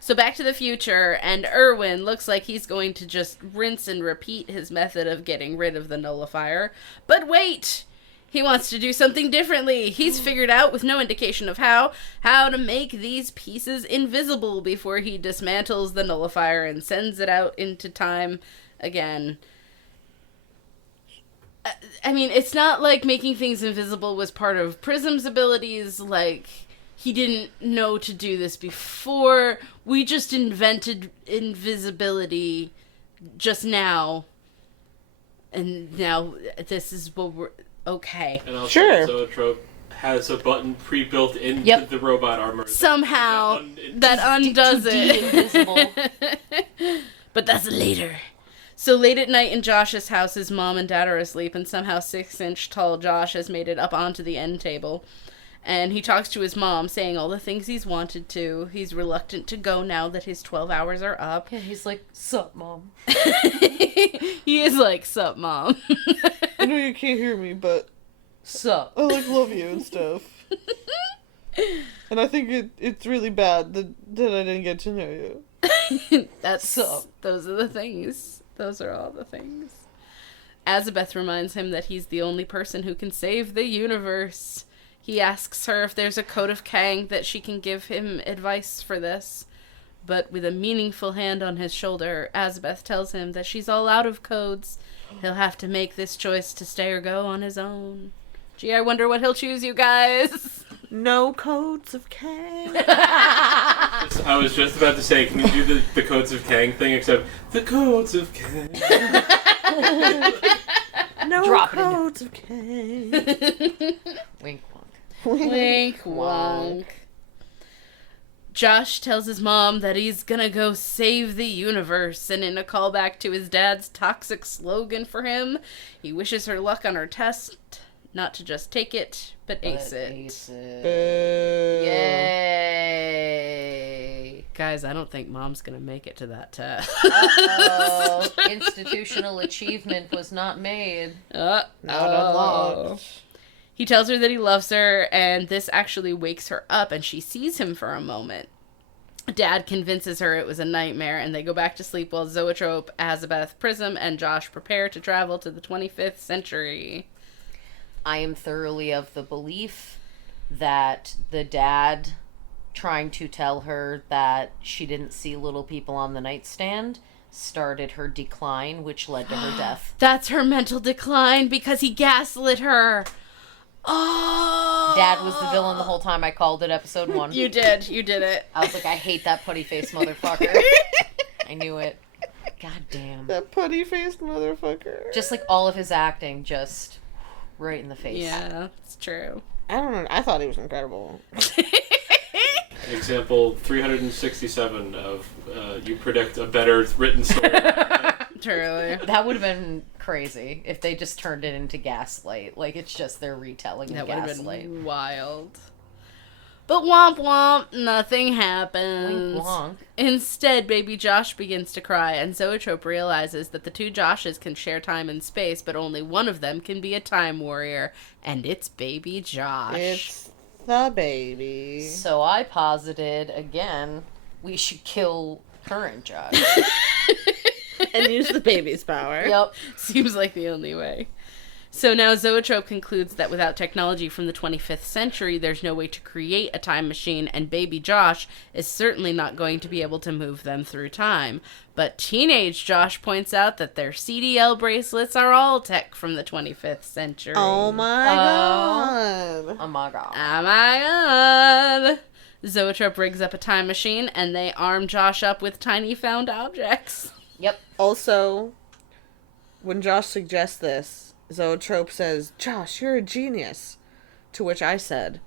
So back to the future, and Erwin looks like he's going to just rinse and repeat his method of getting rid of the nullifier. But wait! He wants to do something differently. He's figured out, with no indication of how to make these pieces invisible before he dismantles the nullifier and sends it out into time again. I mean, it's not like making things invisible was part of Prism's abilities, like, he didn't know to do this before. We just invented invisibility just now. And now this is what we're... Okay. And also, Sure. Zoetrope has a button pre-built into the robot armor. Somehow, that undoes it. Invisible. But that's later. So late at night in Josh's house, his mom and dad are asleep, and somehow 6-inch tall Josh has made it up onto the end table. And he talks to his mom, saying all the things he's wanted to. He's reluctant to go now that his 12 hours are up. Yeah, he's like, sup, Mom? He is like, sup, Mom? I know you can't hear me, but Sup? I like love you and stuff. And I think it's really bad that I didn't get to know you. Those are the things. Those are all the things. Azabeth reminds him that he's the only person who can save the universe. He asks her if there's a code of Kang that she can give him advice for this. But with a meaningful hand on his shoulder, Azabeth tells him that she's all out of codes. He'll have to make this choice to stay or go on his own. Gee, I wonder what he'll choose, you guys. No codes of K. I was just about to say, can you do the Codes of Kang thing, except the Codes of Kang? No Drop it in. codes of K. Wink, wonk. Wink, wonk. Josh tells his mom that he's gonna go save the universe, and in a callback to his dad's toxic slogan for him, he wishes her luck on her test, not to just take it, but ace it. Boo. Yay. Guys, I don't think mom's gonna make it to that test. Uh-oh. Institutional achievement was not made. Not unlocked. He tells her that he loves her, and this actually wakes her up, and she sees him for a moment. Dad convinces her it was a nightmare, and they go back to sleep while Zoetrope, Azabeth, Prism, and Josh prepare to travel to the 25th century. I am thoroughly of the belief that the dad trying to tell her that she didn't see little people on the nightstand started her decline, which led to her death. That's her mental decline because he gaslit her. Oh! Dad was the villain the whole time. I called it episode 1. You did it. I was like, I hate that putty-faced motherfucker. I knew it. God damn. That putty-faced motherfucker. Just like all of his acting, just right in the face. Yeah, it's true. I don't know. I thought he was incredible. Example 367 of you predict a better written story. Truly. That would have been crazy if they just turned it into Gaslight. Like, it's just their retelling That of would have Gaslight. been wild. But womp womp, nothing happens. Wink wonk. Instead, baby Josh begins to cry, and Zoetrope realizes that the two Joshes can share time and space, but only one of them can be a time warrior, and it's baby Josh. It's the baby. So I posited, again, we should kill current Josh. And use the baby's power. Yep. Seems like the only way. So now Zoetrope concludes that without technology from the 25th century, there's no way to create a time machine, and baby Josh is certainly not going to be able to move them through time. But teenage Josh points out that their CDL bracelets are all tech from the 25th century. Oh my god. Oh my god. Oh my god. Zoetrope rigs up a time machine, and they arm Josh up with tiny found objects. Yep. Also, when Josh suggests this, Zoetrope says, "Josh, you're a genius." To which I said,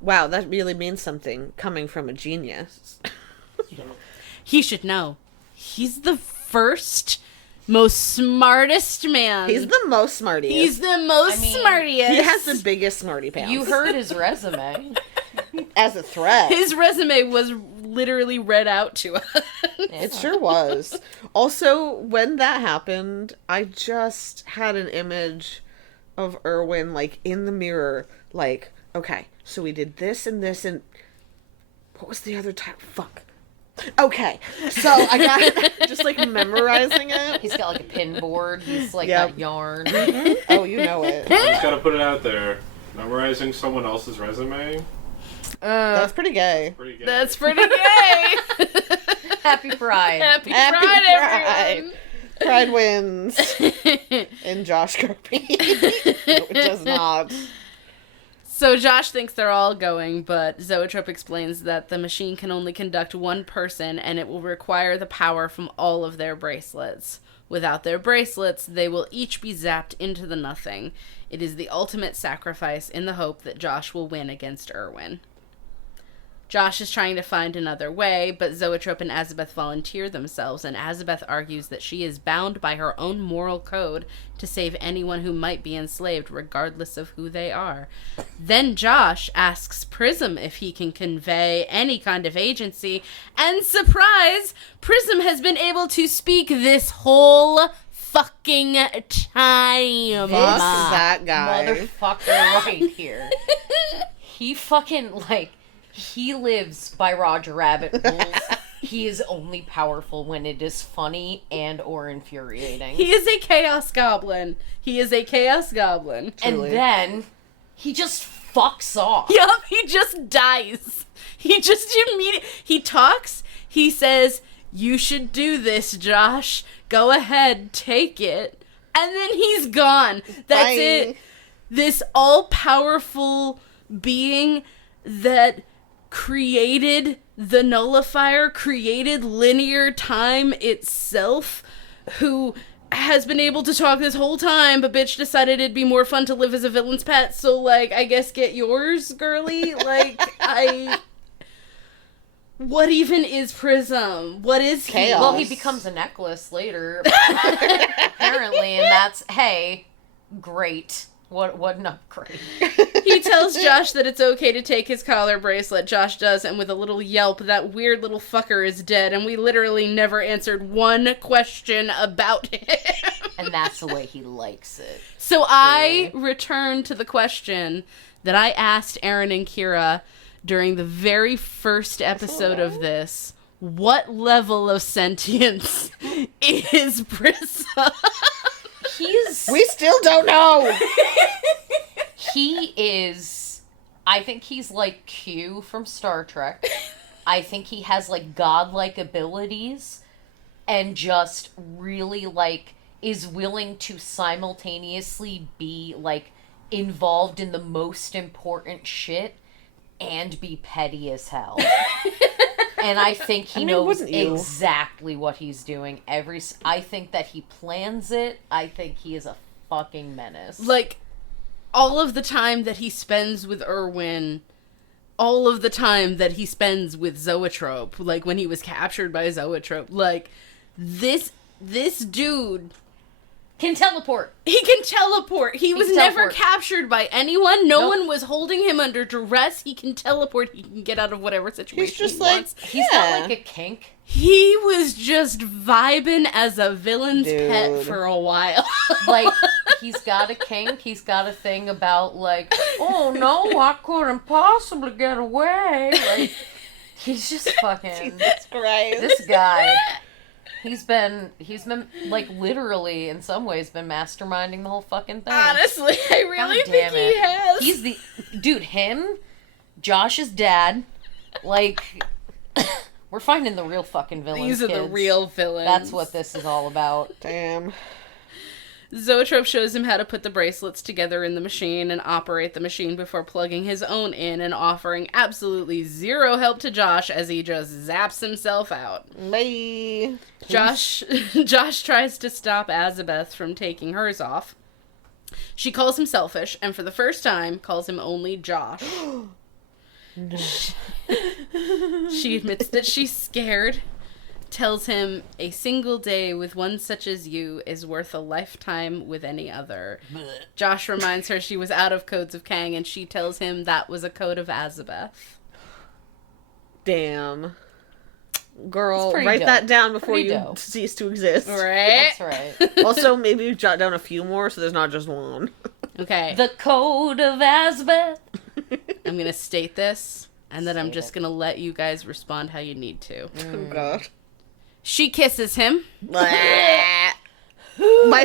"Wow, that really means something coming from a genius." He should know. He's the first, most smartest man. He's the most smartiest. He's the most smartiest. He has the biggest smarty pants. You heard his resume. As a threat. His resume was literally read out to us. It sure was. Also, when that happened, I just had an image of Erwin, like, in the mirror, like, okay, so we did this and this and... What was the other time? Fuck. Okay, so I got just, like, memorizing it. He's got like a pin board. He's like Yep. got yarn. Oh, you know it. I just gotta put it out there. Memorizing someone else's resume? That's pretty gay. Pretty good. That's pretty gay. Happy Pride. Happy Happy Pride, Pride. everyone. Pride wins. And Josh Kirby. No, it does not. So Josh thinks they're all going, but Zoetrope explains that the machine can only conduct one person, and it will require the power from all of their bracelets. Without their bracelets, they will each be zapped into the nothing. It is the ultimate sacrifice in the hope that Josh will win against Erwin. Josh is trying to find another way, but Zoetrope and Azabeth volunteer themselves, and Azabeth argues that she is bound by her own moral code to save anyone who might be enslaved, regardless of who they are. Then Josh asks Prism if he can convey any kind of agency, and surprise! Prism has been able to speak this whole fucking time. Fuck that guy. Motherfucker right here. He fucking, like, he lives by Roger Rabbit rules. He is only powerful when it is funny and or infuriating. He is a chaos goblin. He is a chaos goblin. And then he just fucks off. Yup, he just dies. He just immediately... He talks, he says, "You should do this, Josh. Go ahead, take it." And then he's gone. That's Bye. it. this all-powerful being that created the nullifier, created linear time itself, who has been able to talk this whole time, but bitch decided it'd be more fun to live as a villain's pet, so, like, I guess get yours, girly. Like, what even is Prism? What is he? Chaos. Well, he becomes a necklace later, apparently, and that's, hey, great. What an upgrade. He tells Josh that it's okay to take his collar bracelet. Josh does, and with a little yelp, that weird little fucker is dead, and we literally never answered one question about him. And that's the way he likes it. So I return to the question that I asked Erin and Kyra during the very first episode of this. What level of sentience is Prism? We still don't know. He is, I think he's like Q from Star Trek. I think he has like godlike abilities and just really like is willing to simultaneously be like involved in the most important shit and be petty as hell. And I think he knows exactly what he's doing. I think that he plans it. I think he is a fucking menace. Like, all of the time that he spends with Erwin, all of the time that he spends with Zoetrope, like when he was captured by Zoetrope, like, this dude can teleport. He can teleport. He was never captured by anyone. No one was holding him under duress. He can teleport. He can get out of whatever situation He's just he like, wants. He's got like a kink. He was just vibing as a villain's pet for a while. Like, he's got a kink. He's got a thing about like, oh no, I couldn't possibly get away. Like, he's just fucking. Jesus Christ. This guy. He's been, like, literally, in some ways, been masterminding the whole fucking thing. Honestly, I really think he has. He's the, dude, him, Josh's dad, like, we're finding the real fucking villains, These are kids. the real villains. That's what this is all about. Damn. Zoetrope shows him how to put the bracelets together in the machine and operate the machine before plugging his own in and offering absolutely zero help to Josh as he just zaps himself out. Bye. Josh tries to stop Azabeth from taking hers off. She calls him selfish and for the first time calls him only Josh. No. She admits that she's scared. Tells him a single day with one such as you is worth a lifetime with any other. Josh reminds her she was out of codes of Kang, and she tells him that was a code of Azabeth. Damn. Girl, pretty write dope. that down before Pretty you dope. cease to exist. Right? That's right. Also, maybe jot down a few more so there's not just one. Okay. The code of Azabeth. I'm going to state this, and then I'm State just it. going to let you guys respond how you need to. Oh, God. She kisses him. My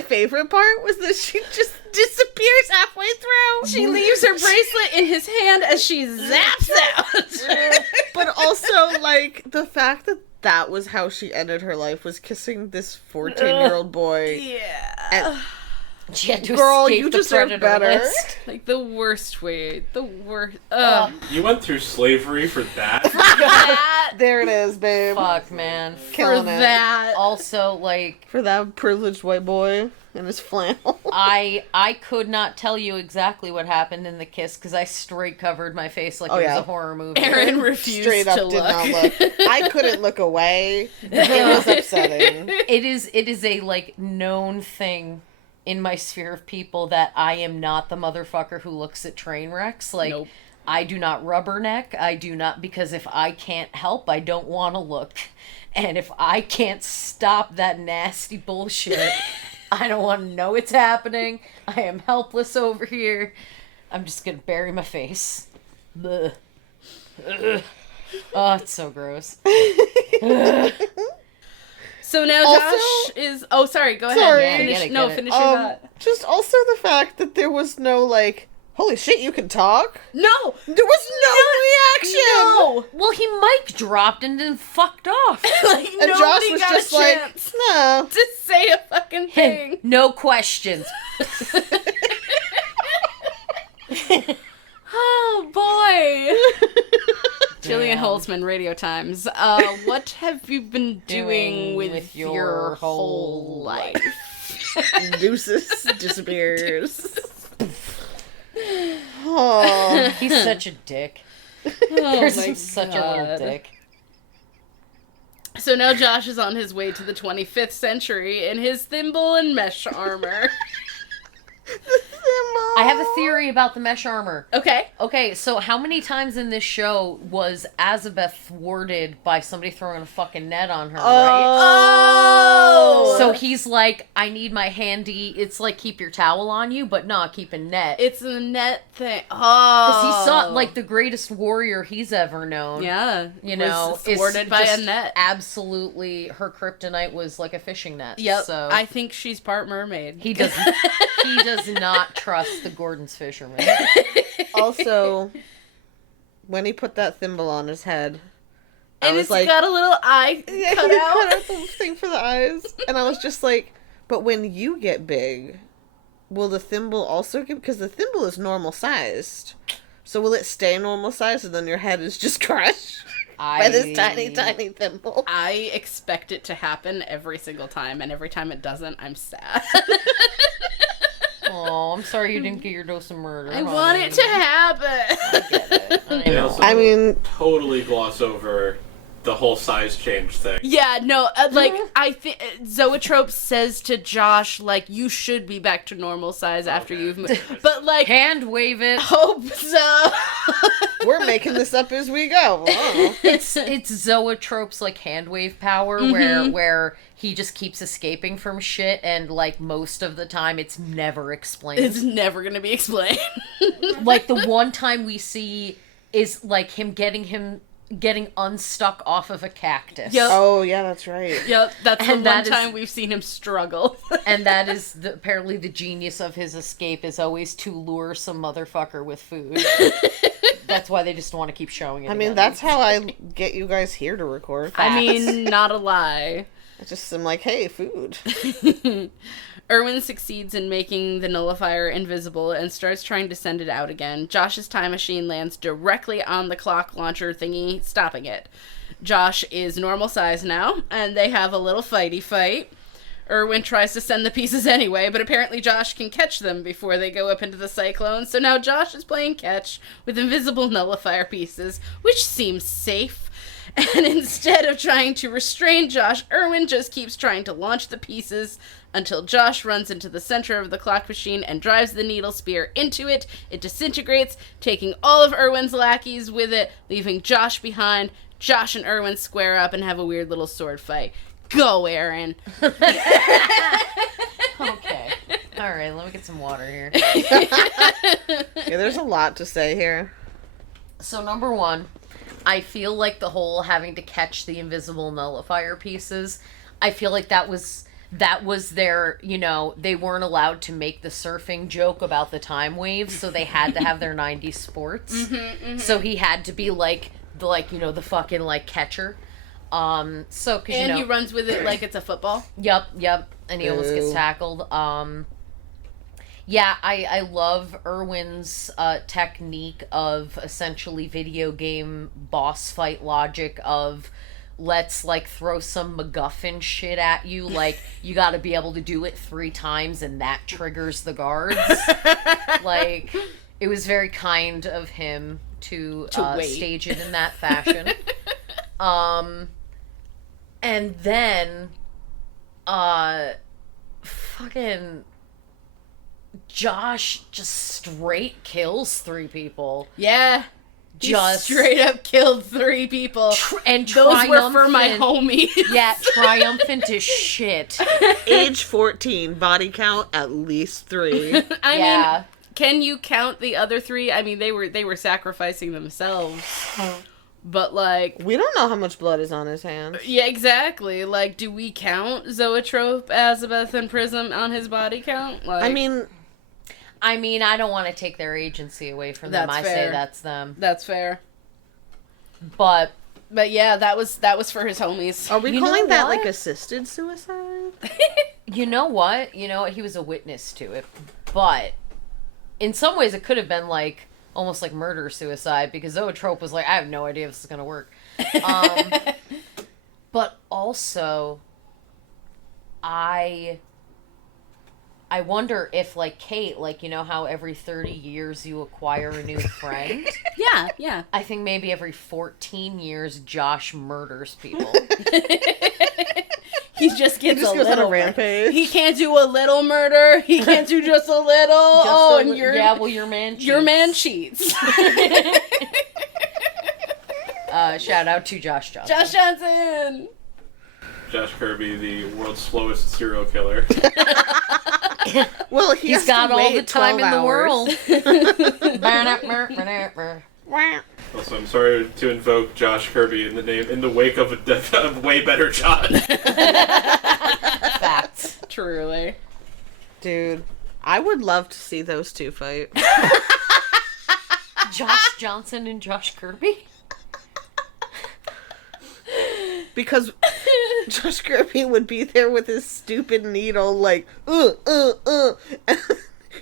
favorite part was that she just disappears halfway through. She leaves her bracelet in his hand as she zaps out. But also, like, the fact that that was how she ended her life was kissing this 14-year-old boy. Yeah. And, She had to girl, escape you the deserve predator better. list. Like, the worst way. The worst. You went through slavery for that? That. There it is, babe. Fuck, man. For Killing it. that. Also, like, For that privileged white boy and his flannel. I could not tell you exactly what happened in the kiss because I straight covered my face like it was a horror movie. Erin refused Straight up to did look. not look. I couldn't look away. It was upsetting. It is a like known thing in my sphere of people that I am not the motherfucker who looks at train wrecks. Like, Nope. I do not rubberneck. I do not, because if I can't help, I don't want to look. And if I can't stop that nasty bullshit, I don't want to know it's happening. I am helpless over here. I'm just gonna bury my face. Ugh. Ugh. Oh, it's so gross. So now Also- Josh is... Oh, sorry. Go ahead. Sorry. Finish, Get it. finish your thought. Just also the fact that there was no, like, holy shit, you can talk? No! There was no reaction! No! Well, he mic dropped and then fucked off. Like, And Josh nobody was got just a like, chance no. to say a fucking thing. No questions. Oh, boy. Jillian Damn. Holtzman, Radio Times. What have you been doing with your whole life? Deuces disappears. Oh, He's such a dick. Oh There's my such a God. little dick. So now Josh is on his way to the 25th century in his thimble and mesh armor. I have a theory about the mesh armor. Okay. Okay, so how many times in this show was Azabeth thwarted by somebody throwing a fucking net on her, right? Oh! So he's like, I need my handy, it's like keep your towel on you, but not keep a net. It's a net thing. Oh. Because he saw, like, the greatest warrior he's ever known. Yeah. You know, was thwarted by a just net. Absolutely, her kryptonite was like a fishing net. Yep. So I think she's part mermaid. he does not trust the Gordon's fisherman. also, when he put that thimble on his head, I And was it's like, got a little eye yeah, cut he out. cut out the thing for the eyes, and I was just like, but when you get big, will the thimble also get? Because the thimble is normal sized, so will it stay normal sized, and then your head is just crushed by this tiny, tiny thimble? I expect it to happen every single time, and every time it doesn't, I'm sad. Oh, I'm sorry you didn't get your dose of murder. I want it to happen. I get it. I They know. also I mean, totally gloss over the whole size change thing. Yeah, no, like, I think Zoetrope says to Josh, like, you should be back to normal size after Okay. you've moved. But, like, Hand wave it. hope so. we're making this up as we go. Oh. It's Zoetrope's like hand wave power where he just keeps escaping from shit, and like most of the time it's never explained. It's never gonna be explained. Like the one time we see is like him getting unstuck off of a cactus. Yep. Oh yeah, that's right. Yep, that's the one And that is- time we've seen him struggle. And that is apparently the genius of his escape is always to lure some motherfucker with food. That's why they just want to keep showing it. I mean, again. that's how I get you guys here to record. I mean, not a lie. I just am like, hey, food. Erwin succeeds in making the nullifier invisible and starts trying to send it out again. Josh's time machine lands directly on the clock launcher thingy, stopping it. Josh is normal size now, and they have a little fighty fight. Erwin tries to send the pieces anyway, but apparently Josh can catch them before they go up into the cyclone, so now Josh is playing catch with invisible nullifier pieces, which seems safe. And instead of trying to restrain Josh, Erwin just keeps trying to launch the pieces until Josh runs into the center of the clock machine and drives the needle spear into it. It disintegrates, taking all of Erwin's lackeys with it, leaving Josh behind. Josh and Erwin square up and have a weird little sword fight. Go, Erin. okay. All right, let me get some water here. Yeah, there's a lot to say here. So number one, I feel like the whole having to catch the invisible nullifier pieces, I feel like that was their, you know, they weren't allowed to make the surfing joke about the time wave, so they had to have their 90s sports. So he had to be like you know, the fucking like catcher. So cause, And you know, he runs with it like it's a football. Yep, and he almost gets Boo. tackled. Yeah, I love Erwin's technique of essentially video game boss fight logic of let's like throw some MacGuffin shit at you, like you got to be able to do it 3 times and that triggers the guards. Like it was very kind of him to wait. stage it in that fashion. And then fucking Josh just straight kills 3 people. Yeah. He Just straight up killed 3 people. And Those were for my triumphant- homies. Yeah, triumphant as shit. Age 14, body count at least 3. I Yeah. mean, can you count the other 3? I mean, they were sacrificing themselves. But like, We don't know how much blood is on his hands. yeah, exactly. Like, do we count Zoetrope, Azabeth, and Prism on his body count? Like, I mean, I don't want to take their agency away from them. That's I fair. say that's them. that's fair. But But yeah, that was for his homies. are we You know calling that what? like assisted suicide? you know what? He was a witness to it. But in some ways it could have been like almost like murder-suicide, because Zoetrope was like, I have no idea if this is going to work. But also, I wonder if, like, Cate, like, you know how every 30 years you acquire a new friend? Yeah. I think maybe every 14 years Josh murders people. He just gets He just a goes on little a rampage. He can't do a little murder. He can't do just a little. And your man cheats. Your man cheats. Shout out to Josh Johnson. Josh Johnson. Josh Kirby, the world's slowest serial killer. Well, He's got all the time in the world. Also, I'm sorry to invoke Josh Kirby in the wake of a death of way better Josh. Facts. Truly. Dude, I would love to see those two fight. Josh Johnson and Josh Kirby? Because Josh Kirby would be there with his stupid needle, like,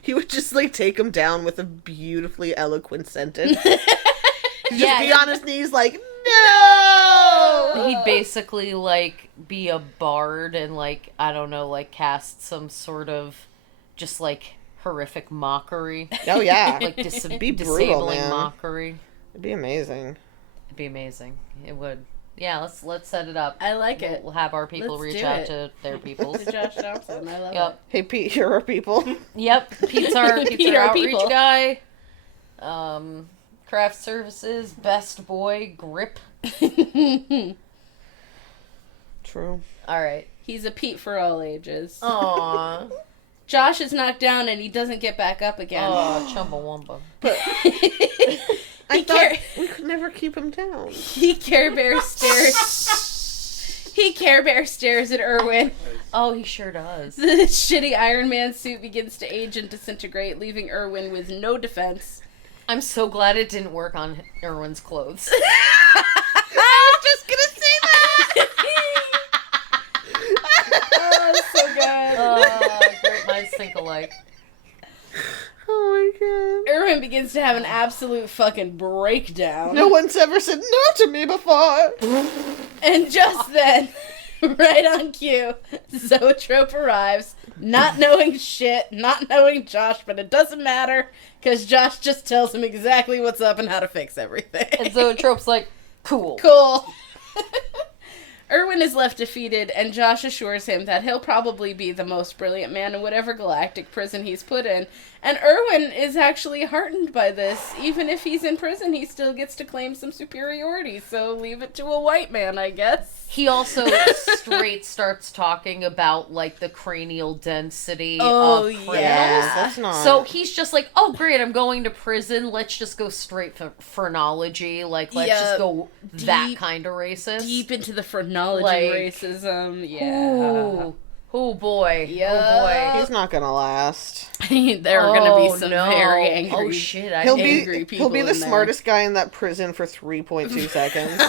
He would just, like, take him down with a beautifully eloquent sentence. He'd just be on his knees, like, no! He'd basically, like, be a bard and, like, I don't know, like, cast some sort of just, like, horrific mockery. Oh, yeah. Like, Be brutal, disabling man. mockery. It'd be amazing. It'd be amazing. It would. Yeah, let's set it up. I like it. We'll have our people Let's reach do out it. to their peoples. To Josh Johnson. I love Yep. Hey, Pete, here are people. Yep. Pete's our Pete, our outreach people. guy. Craft services, best boy, grip. True. All right. He's a Pete for all ages. Aww. Josh is knocked down and he doesn't get back up again. Oh, Chumbawamba. I He thought we could never keep him down. He Care Bear stares. He Care Bear stares at Erwin. Oh, he sure does. The shitty Iron Man suit begins to age and disintegrate, leaving Erwin with no defense. I'm so glad it didn't work on Erwin's clothes. I was just gonna say that. Oh, so good. Great minds think alike. Oh my god. Erwin begins to have an absolute fucking breakdown. No one's ever said no to me before. And just then, right on cue, Zoetrope arrives, not knowing shit, not knowing Josh, but it doesn't matter, because Josh just tells him exactly what's up and how to fix everything. And Zoetrope's like, cool. Cool. Erwin is left defeated, and Josh assures him that he'll probably be the most brilliant man in whatever galactic prison he's put in. And Erwin is actually heartened by this. Even if he's in prison, he still gets to claim some superiority, so leave it to a white man, I guess. He also straight starts talking about, like, the cranial density Oh, of criminals. yeah. That's not. So he's just like, oh, great, I'm going to prison. Let's just go straight for phrenology. Like, let's just go that Deep- kind of racist. Deep into the phrenology Like- racism, yeah. Ooh. Oh, boy. Yeah. Oh, boy. He's not gonna last. There are gonna be Oh, some no. very angry. Oh, shit. I He'll angry be people the in there. smartest guy in that prison for 3.2 seconds.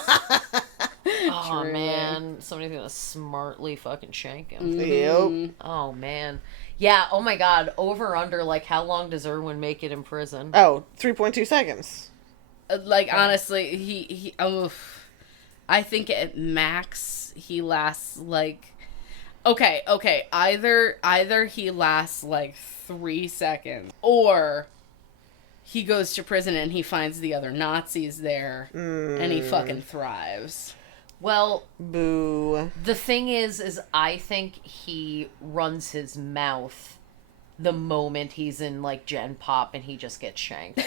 Oh, Truly. man. Somebody's gonna smartly fucking shank him. Yep. Oh, man. Yeah, oh my god. Over under, like, how long does Erwin make it in prison? Oh, 3.2 seconds. Like, honestly, he I think at max he lasts like okay, either he lasts like 3 seconds, or he goes to prison and he finds the other Nazis there and he fucking thrives. Well, Boo. the thing is I think he runs his mouth the moment he's in, like, Gen Pop and he just gets shanked.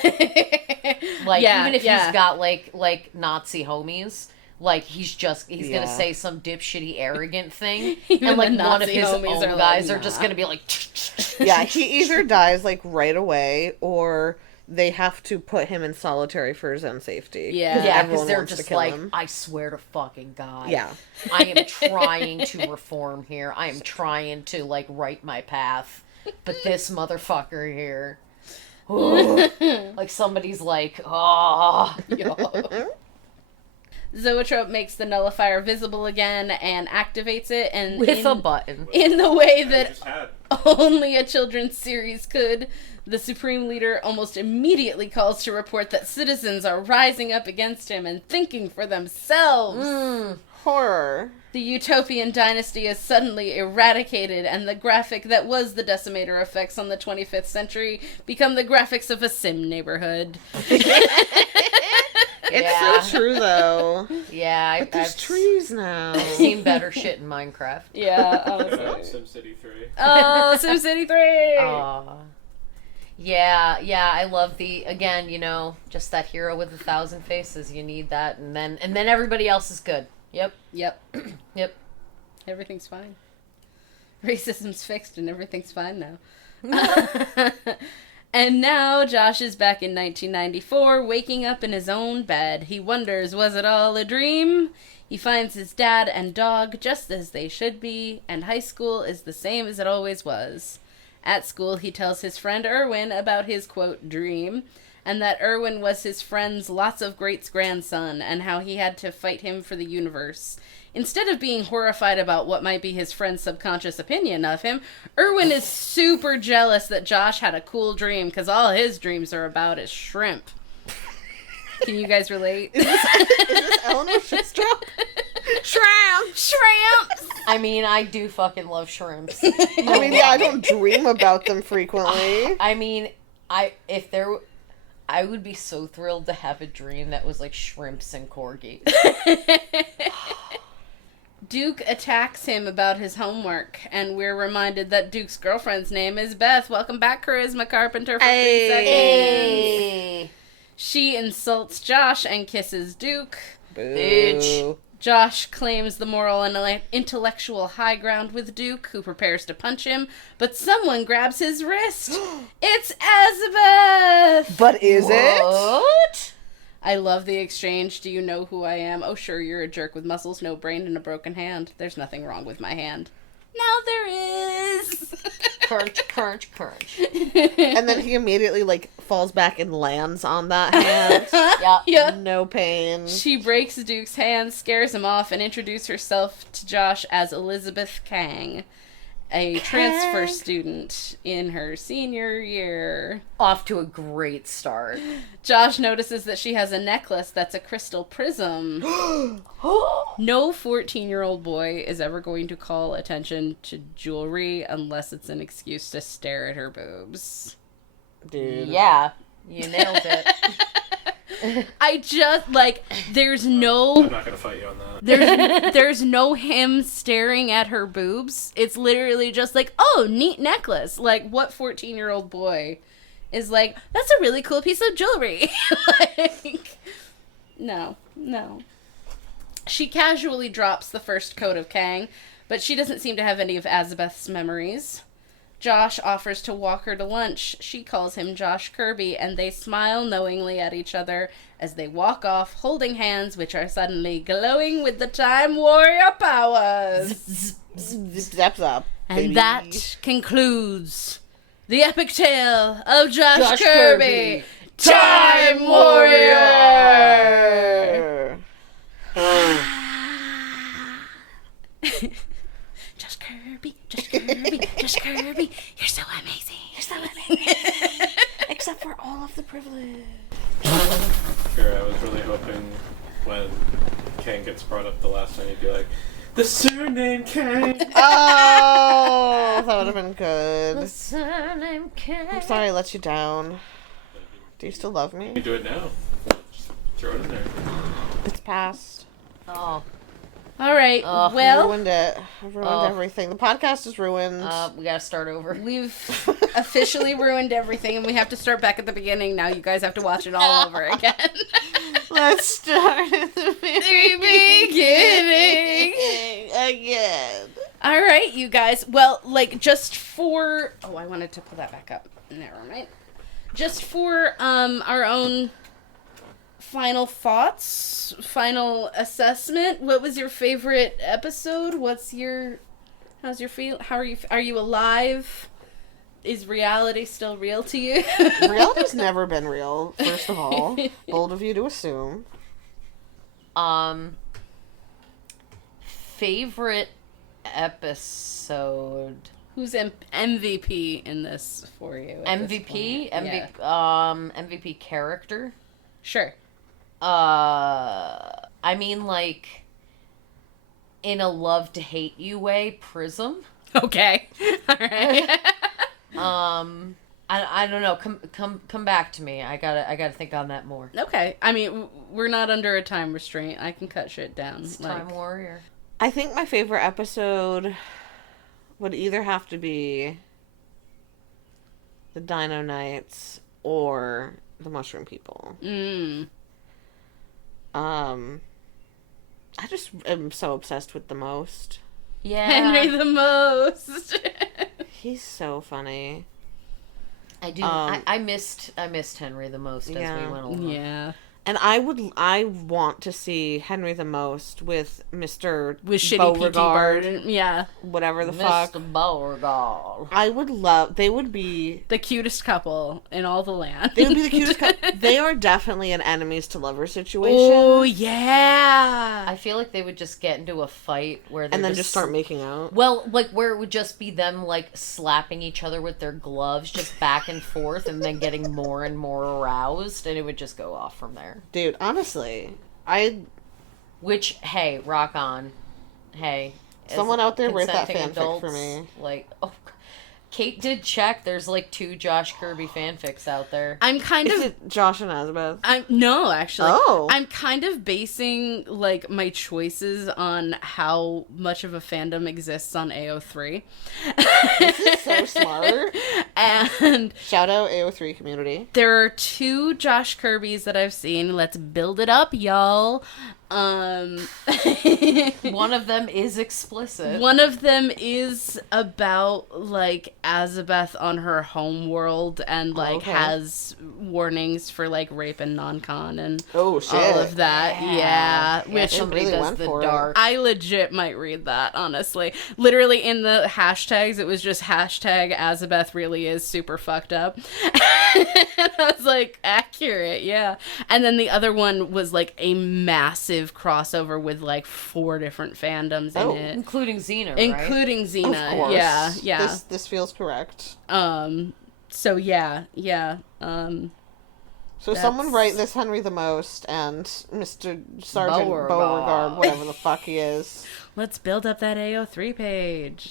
Like, Yeah, even if yeah. he's got, like Nazi homies, like, he's Yeah. gonna say some dipshitty arrogant thing, Even and, like, the one of Nazi his homies own are like, guys are "Nah." just gonna be like... Yeah, he either dies, like, right away, or they have to put him in solitary for his own safety. Yeah. Yeah, everyone because they're wants to just kill like, him. I swear to fucking God. Yeah. I am trying to reform here. I am trying to, like, right my path. But this motherfucker here... Ooh, like, somebody's like, oh... Zoetrope makes the nullifier visible again and activates it, and With a button. in the way I that just had. only a children's series could, the Supreme Leader almost immediately calls to report that citizens are rising up against him and thinking for themselves. Horror. The utopian dynasty is suddenly eradicated, and the graphic that was the decimator effects on the 25th century become the graphics of a sim neighborhood. It's so true, though. Yeah, But there's trees now. I've seen better shit in Minecraft. Yeah, SimCity 3. Oh, SimCity 3! Aw. Yeah, I love again, just that hero with 1,000 faces. You need that, and then everybody else is good. Yep. Yep. Everything's fine. Racism's fixed and everything's fine now. And now Josh is back in 1994, waking up in his own bed. He wonders, was it all a dream? He finds his dad and dog just as they should be, and high school is the same as it always was. At school, he tells his friend Erwin about his, quote, dream, and that Erwin was his friend's Lots of Great's grandson, and how he had to fight him for the universe. Instead of being horrified about what might be his friend's subconscious opinion of him, Erwin is super jealous that Josh had a cool dream, because all his dreams are about is shrimp. Can you guys relate? Is this Eleanor Shrimp? Shrimps! I mean, I do fucking love shrimps. I mean, yeah, I don't dream about them frequently. I mean, I would be so thrilled to have a dream that was like shrimps and corgi. Duke attacks him about his homework, and we're reminded that Duke's girlfriend's name is Beth. Welcome back, Charisma Carpenter, for 3 seconds. Hey. She insults Josh and kisses Duke. Bitch. Josh claims the moral and intellectual high ground with Duke, who prepares to punch him, but someone grabs his wrist. It's Azabeth! But is it? What? I love the exchange. Do you know who I am? Oh, sure, you're a jerk with muscles, no brain, and a broken hand. There's nothing wrong with my hand. Now there is! Crunch, crunch, crunch. And then he immediately, falls back and lands on that hand. Yeah. No pain. She breaks Duke's hand, scares him off, and introduces herself to Josh as Elizabeth Kang, a transfer student in her senior year. Off to a great start. Josh notices that she has a necklace that's a crystal prism. No 14-year-old boy is ever going to call attention to jewelry unless it's an excuse to stare at her boobs. Dude. Yeah, you nailed it. I just, there's no... I'm not gonna fight you on that. There's no him staring at her boobs. It's literally just oh, neat necklace. What 14-year-old boy is that's a really cool piece of jewelry? No. She casually drops the first coat of Kang, but she doesn't seem to have any of Azabeth's memories. Josh offers to walk her to lunch. She calls him Josh Kirby, and they smile knowingly at each other as they walk off, holding hands which are suddenly glowing with the Time Warrior powers. Steps up. And baby. that concludes the epic tale of Josh Kirby, Time Warrior! Josh Kirby, you're so amazing. Except for all of the privilege. Kyra, I was really hoping when Kang gets brought up the last time, you'd be like, the surname Kang! Oh, that would have been good. The surname Kang. I'm sorry I let you down. Do you still love me? You do it now. Just throw it in there. It's past. Oh, All right, I well, ruined it. I've ruined everything. The podcast is ruined. we gotta start over. we've officially ruined everything, and we have to start back at the beginning. Now you guys have to watch it all over again. Let's start at the beginning. Again. All right, you guys. Well, just for... Oh, I wanted to pull that back up. Never mind. Just for our own final thoughts, final assessment, what was your favorite episode? How's your feel? How are you alive? Is reality still real to you? Reality's never been real, first of all. Bold of you to assume. Favorite episode. Who's MVP in this for you? at this MVP? point? Yeah. MVP character? Sure. I mean, like, in a love to hate you way, Prism. Okay. All right. I don't know. Come back to me. I gotta think on that more. Okay. I mean, we're not under a time restraint. I can cut shit down. It's Time Warrior. I think my favorite episode would either have to be the Dino Knights or the Mushroom People. I just am so obsessed with the most. Yeah. Henry the most. He's so funny. I do. I missed Henry the most as we went along. Yeah. And I want to see Henry the most with Mr. With shitty P.T. Barnum. Yeah. Whatever the fuck. Mr. Beauregard. I would love, they would be The cutest couple in all the land. They would be the cutest couple. They are definitely an enemies to lovers situation. Oh, yeah. I feel like they would just get into a fight where they And then just start making out. Well, like where it would just be them like slapping each other with their gloves just back and forth and then getting more and more aroused and it would just go off from there. Dude, honestly, Which, hey, rock on. Hey. Someone out there write that consenting fanfic for me. Like, oh, Kate did check. There's like 2 Josh Kirby fanfics out there. I'm kind Is of... it Josh and Azabeth? No, actually. Oh. I'm kind of basing, like, my choices on how much of a fandom exists on AO3. This is so smart. And Shout out AO3 community. there are 2 Josh Kirbys that I've seen. Let's build it up, y'all. One of them is explicit. One of them is about, like, Azabeth on her home world and, like, Okay. has warnings for, like, rape and non-con and Oh, shit. all of that. Yeah. Which somebody really does went the for it. dark. I legit might read that, honestly. Literally in the hashtags, it was just hashtag Azabeth really is super fucked up. And I was like, accurate, yeah. And then the other one was like a massive crossover with like 4 different fandoms Oh. in it. Including Xena, right? Including Xena. Of course. Yeah, yeah. This feels correct. So yeah. So someone write this Henry the most and Mr. Sergeant Beauregard. Beauregard, whatever the fuck he is. Let's build up that AO3 page.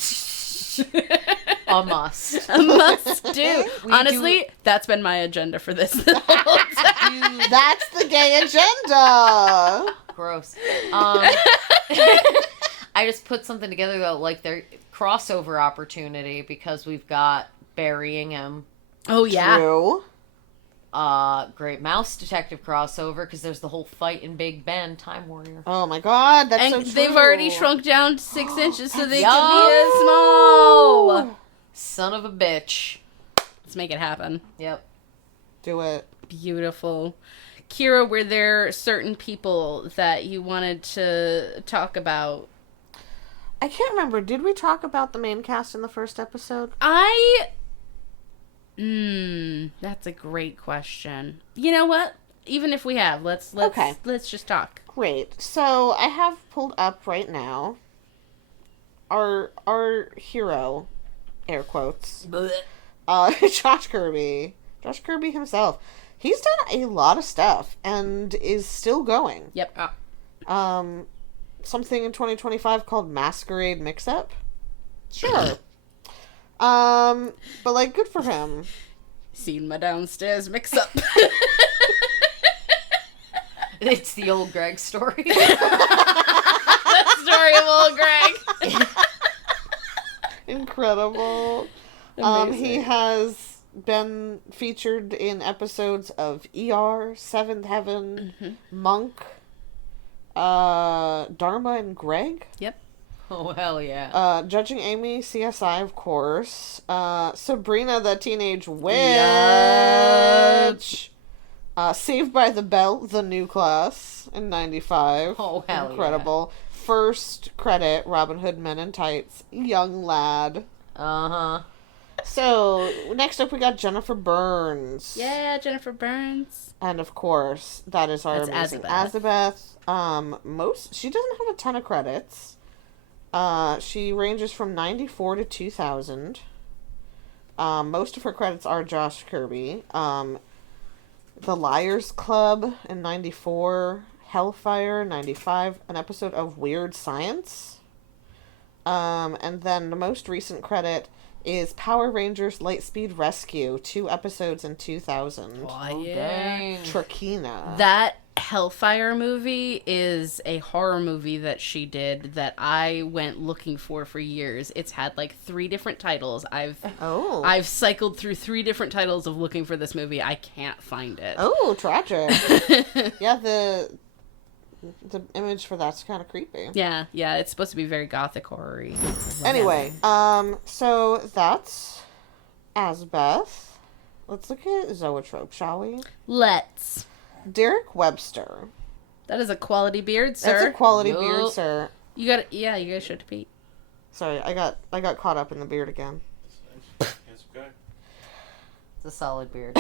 A must. A must do. We Honestly, that's been my agenda for this the whole time. That's the gay agenda. Gross. I just put something together though, like their crossover opportunity because we've got Burying Him. Oh yeah. True. Great Mouse Detective crossover because there's the whole fight in Big Ben, Time Warrior. Oh my god, that's And so true. they've already shrunk down to 6 inches so they Yup. can be as small. Son of a bitch. Let's make it happen. Yep. Do it. Beautiful. Kyra, were there certain people that you wanted to talk about? I can't remember. Did we talk about the main cast in the first episode? That's a great question. You know what? Even if we have, let's just talk. Great. So I have pulled up right now our hero, air quotes, Josh Kirby. Josh Kirby himself. He's done a lot of stuff and is still going. Yep. Something in 2025 called Masquerade Mix-Up. Sure. But like, good for him. Seen my downstairs mix up. It's the old Greg story. The story of old Greg. Incredible. He has been featured in episodes of ER, Seventh Heaven, Monk, Dharma and Greg. Yep. Oh, hell yeah. Judging Amy, CSI, of course. Sabrina the Teenage Witch. Saved by the Bell, the new class in 95. Oh, hell Incredible. First credit, Robin Hood Men in Tights, Young Lad. Uh-huh. So, next up we got Jennifer Burns. Yeah, Jennifer Burns. And of course, that is our That's amazing Azabeth. She doesn't have a ton of credits. She ranges from 94 to 2000. Most of her credits are Josh Kirby. The Liars Club in 94, Hellfire 95, an episode of Weird Science. And then the most recent credit is Power Rangers Lightspeed Rescue, 2 episodes in 2000. Oh, yeah. Dang. Trakina. That Hellfire movie is a horror movie that she did that I went looking for years. It's had like 3 different titles. I've cycled through 3 different titles of looking for this movie. I can't find it. Oh, tragic. Yeah, the image for that's kind of creepy. Yeah, it's supposed to be very gothic horror-y. Anyway, so that's Asbeth. Let's look at Zoetrope, shall we? Let's. Derek Webster. That is a quality beard, sir. That's a quality beard, sir. You got it. Yeah, you guys should Pete. Sorry, I got caught up in the beard again. Handsome guy. It's a solid beard.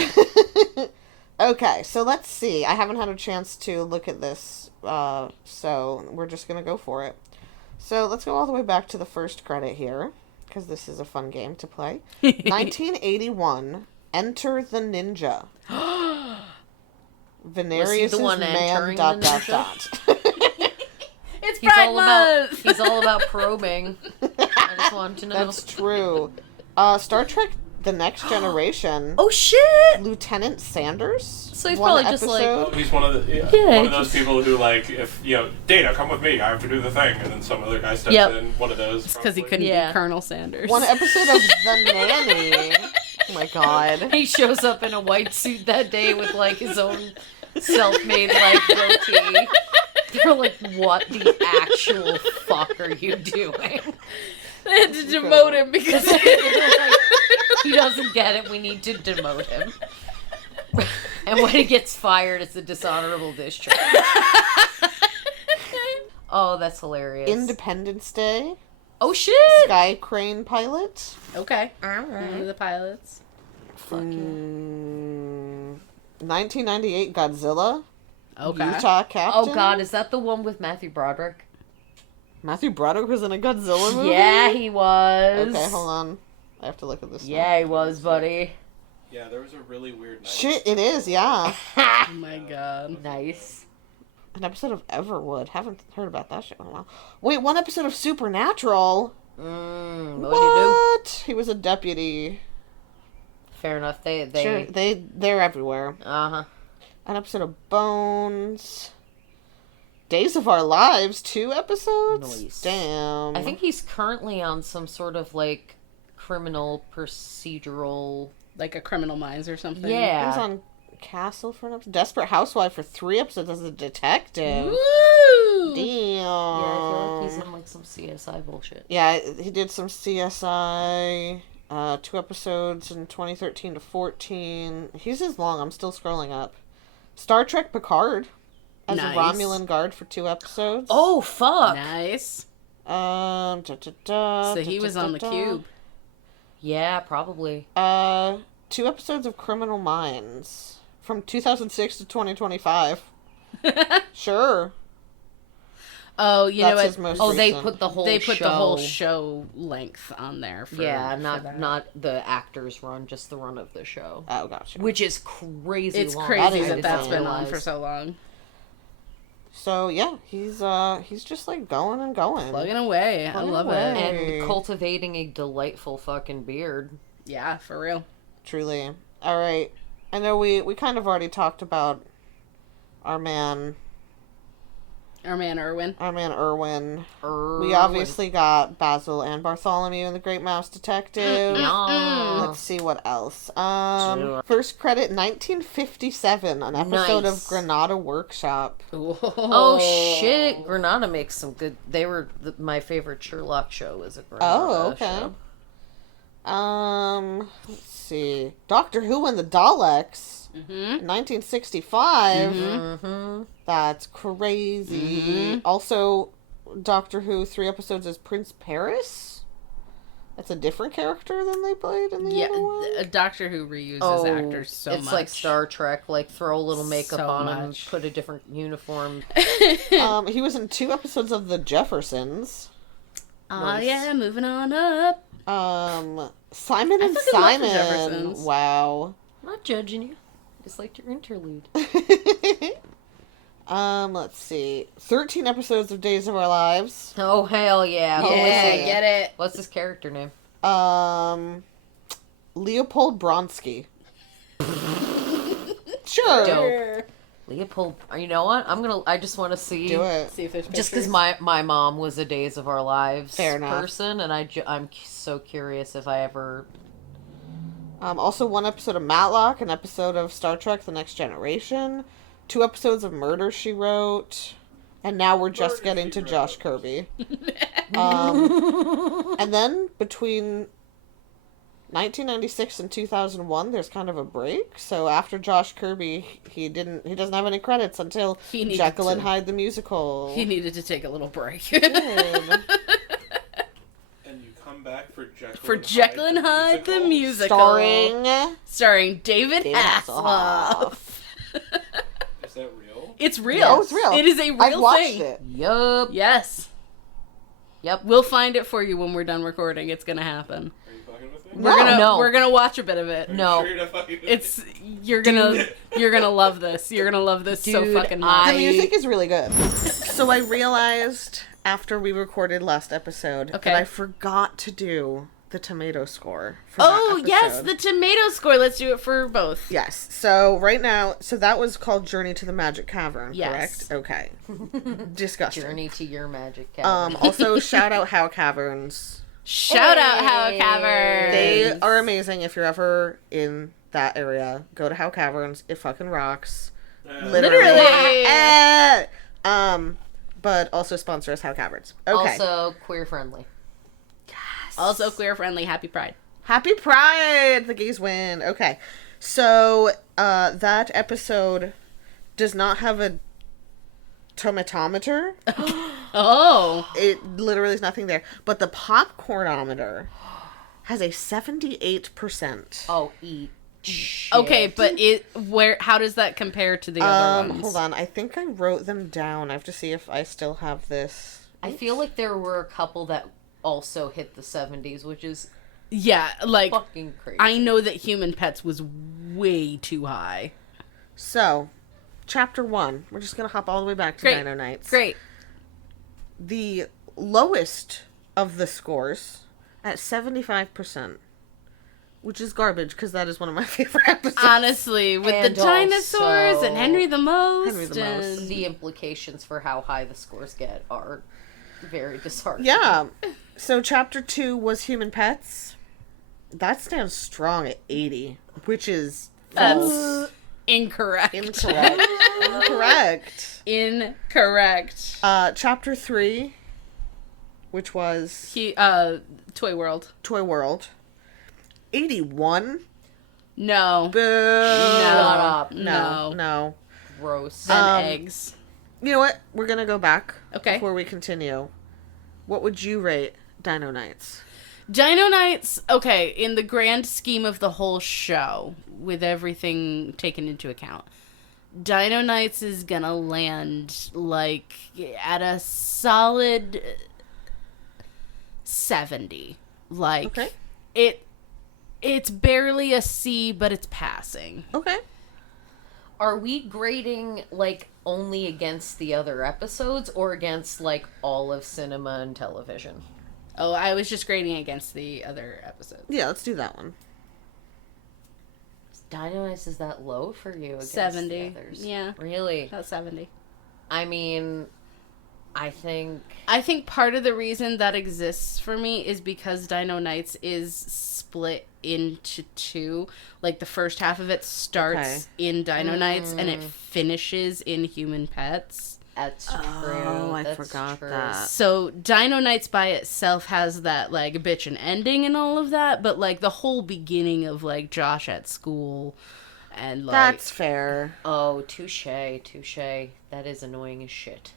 Okay, so let's see. I haven't had a chance to look at this, so we're just gonna go for it. So let's go all the way back to the first credit here, because this is a fun game to play. 1981, Enter the Ninja. Venarius the one man, entering dot, the dot, ninja? dot. It's Pride Month! He's all about probing. I just wanted to know. That's true. Star Trek The Next Generation. Oh shit! Lieutenant Sanders. So he's One probably just like- episode. He's one of the one of those people who, like, if Data, come with me, I have to do the thing, and then some other guy steps in. One of those. Because he couldn't be Colonel Sanders. One episode of The Nanny. Oh my god. He shows up in a white suit that day with like his own self-made like goatee. They're like, what the actual fuck are you doing? They had to demote him because He doesn't get it. We need to demote him. And when he gets fired, it's a dishonorable discharge. Oh, that's hilarious. Independence Day. Oh shit! Sky Crane pilot. Okay. Alright. One of the pilots. Fuck yeah. 1998 Godzilla. Okay. Utah Captain. Oh god, is that the one with Matthew Broderick? Matthew Broderick was in a Godzilla movie? Yeah, he was. Okay, hold on. I have to look at this. Yeah, he was, buddy. Yeah, there was a really weird night. Shit, it is, yeah. Oh my god. Nice. An episode of Everwood. Haven't heard about that shit in a while. Wait, one episode of Supernatural. What did he do? What? He was a deputy. Fair enough. They Sure, they're everywhere. Uh-huh. An episode of Bones. Days of Our Lives, 2 episodes? Nice. Damn. I think he's currently on some sort of like criminal procedural. Like a Criminal Minds or something. he was Yeah. on Castle for an episode. Desperate Housewife for 3 episodes as a detective. Woo! Damn. Yeah, I feel like he's in like some CSI bullshit. Yeah, he did some CSI, 2 episodes in 2013 to 14. He's as long. I'm still scrolling up. Star Trek Picard as Nice. a Romulan guard for 2 episodes. Oh fuck! Nice. So So he was on the cube. Yeah, probably. 2 episodes of Criminal Minds from 2006 to 2025. Sure. Oh, you That's know his what? most Oh, they recent. put the whole. They put show. the whole show length on there. For, Yeah, for that. not the actors run, just the run of the show, Oh, gotcha. which is crazy. It's long. crazy is that that's insane. been on for so long. So yeah, he's just like going and going. Plugging away. I Plugging love away. it. And cultivating a delightful fucking beard. Yeah, for real. Truly. All right. I know we kind of already talked about our man Erwin. Irwin. We obviously got Basil and Bartholomew in The Great Mouse Detective. Yeah. Let's see what else. First credit 1957, an episode Nice. of Granada Workshop. Oh shit! Granada makes some good. They were my favorite Sherlock show. Was a Granada Oh, okay. show. Let's see. Doctor Who and the Daleks. Mm-hmm. 1965. Mm-hmm. That's crazy. Also, Doctor Who 3 episodes as Prince Paris. That's a different character than they played in the Yeah, other one. Doctor Who reuses actors so it's much. like Star Trek. Like throw a little makeup So on him, much. put a different uniform. He was in 2 episodes of The Jeffersons. Oh, Nice. yeah, moving on up. Simon and fucking love the Simon. Jeffersons. Wow. I'm not judging you. I just liked your interlude. Let's see. 13 episodes of Days of Our Lives. Oh, hell yeah. Who is Yeah, it? get it. What's his character name? Leopold Bronsky. Sure. Dope. Leopold. You know what? I just want to see. Do it. See if there's Just because pictures. my mom was a Days of Our Lives Fair enough. person, and I'm so curious if I ever. Also one episode of Matlock, an episode of Star Trek The Next Generation, 2 episodes of Murder, She Wrote, and now we're just Murder, getting She to Wrote. Josh Kirby. And then between 1996 and 2001, there's kind of a break. So after Josh Kirby, he doesn't have any credits until He needed Jekyll and to- Hyde the musical. He needed to take a little break. Good. And you come back for Jekyll For Jekyll and Hyde the musical. Starring David David Hasselhoff. Is that real? It's real. Oh, it's real. It is a real I've watched thing. it. Yup. Yes. Yep. We'll find it for you when we're done recording. It's gonna happen. Are you fucking with me? No. We're gonna watch a bit of it. Are you No. sure you're not fucking with me? It's you're gonna love this. You're gonna love this so Dude, fucking much. The music is really good. So I realized after we recorded last episode Okay. that I forgot to do the tomato score for Oh that yes, episode. the tomato score. Let's do it for both. Yes. So right now, that was called Journey to the Magic Cavern, Yes. correct? Okay. Disgusting. Journey to your magic cavern. Also, shout out How Caverns. Shout out How Hey. Cavern. They are amazing. If you're ever in that area, go to How Caverns. It fucking rocks. Literally. But also sponsor us, How Caverns. Okay. Also queer friendly. Also queer friendly. Happy Pride. Happy Pride! The gays win. Okay. So, that episode does not have a tomatometer. Oh. It literally is nothing there. But the popcornometer has a 78%. Oh, eat. Shit. Okay, but how does that compare to the other ones? Hold on. I think I wrote them down. I have to see if I still have this. I feel like there were a couple that also hit the 70s, which is Yeah, like fucking crazy. I know that Human Pets was way too high. So, chapter 1. We're just going to hop all the way back to Great. Dino Nights. Great. The lowest of the scores at 75%. Which is garbage, because that is one of my favorite episodes. Honestly, with And the dinosaurs also and Henry the Most. Henry the Most. and- The implications for how high the scores get are very disheartening. Yeah. So chapter 2 was Human Pets. That stands strong at 80, which is false. That's incorrect. Incorrect. Incorrect. Incorrect. Chapter 3, which was Toy World. Toy World. 81. No. Boo. Shut up. No. Gross. Then eggs. You know what? We're going to go back. Okay. Before we continue. What would you rate Dino Nights? Dino Nights, okay, in the grand scheme of the whole show, with everything taken into account, Dino Nights is gonna land, like, at a solid 70. Like, Okay. it's barely a C, but it's passing. Okay. Are we grading, like, only against the other episodes or against, like, all of cinema and television? Oh, I was just grading against the other episodes. Yeah, let's do that one. Dino Nights is that low for you against 70. the others? Yeah. Really? About 70. I mean, I think part of the reason that exists for me is because Dino Nights is split into two. Like, the first half of it starts in Dino Nights and it finishes in Human Pets. that's true. Oh, I That's forgot true. that. So Dino Nights by itself has that, like, bitchin' ending and all of that, but, like, the whole beginning of, like, Josh at school and, like... That's fair. Oh, touche. That is annoying as shit.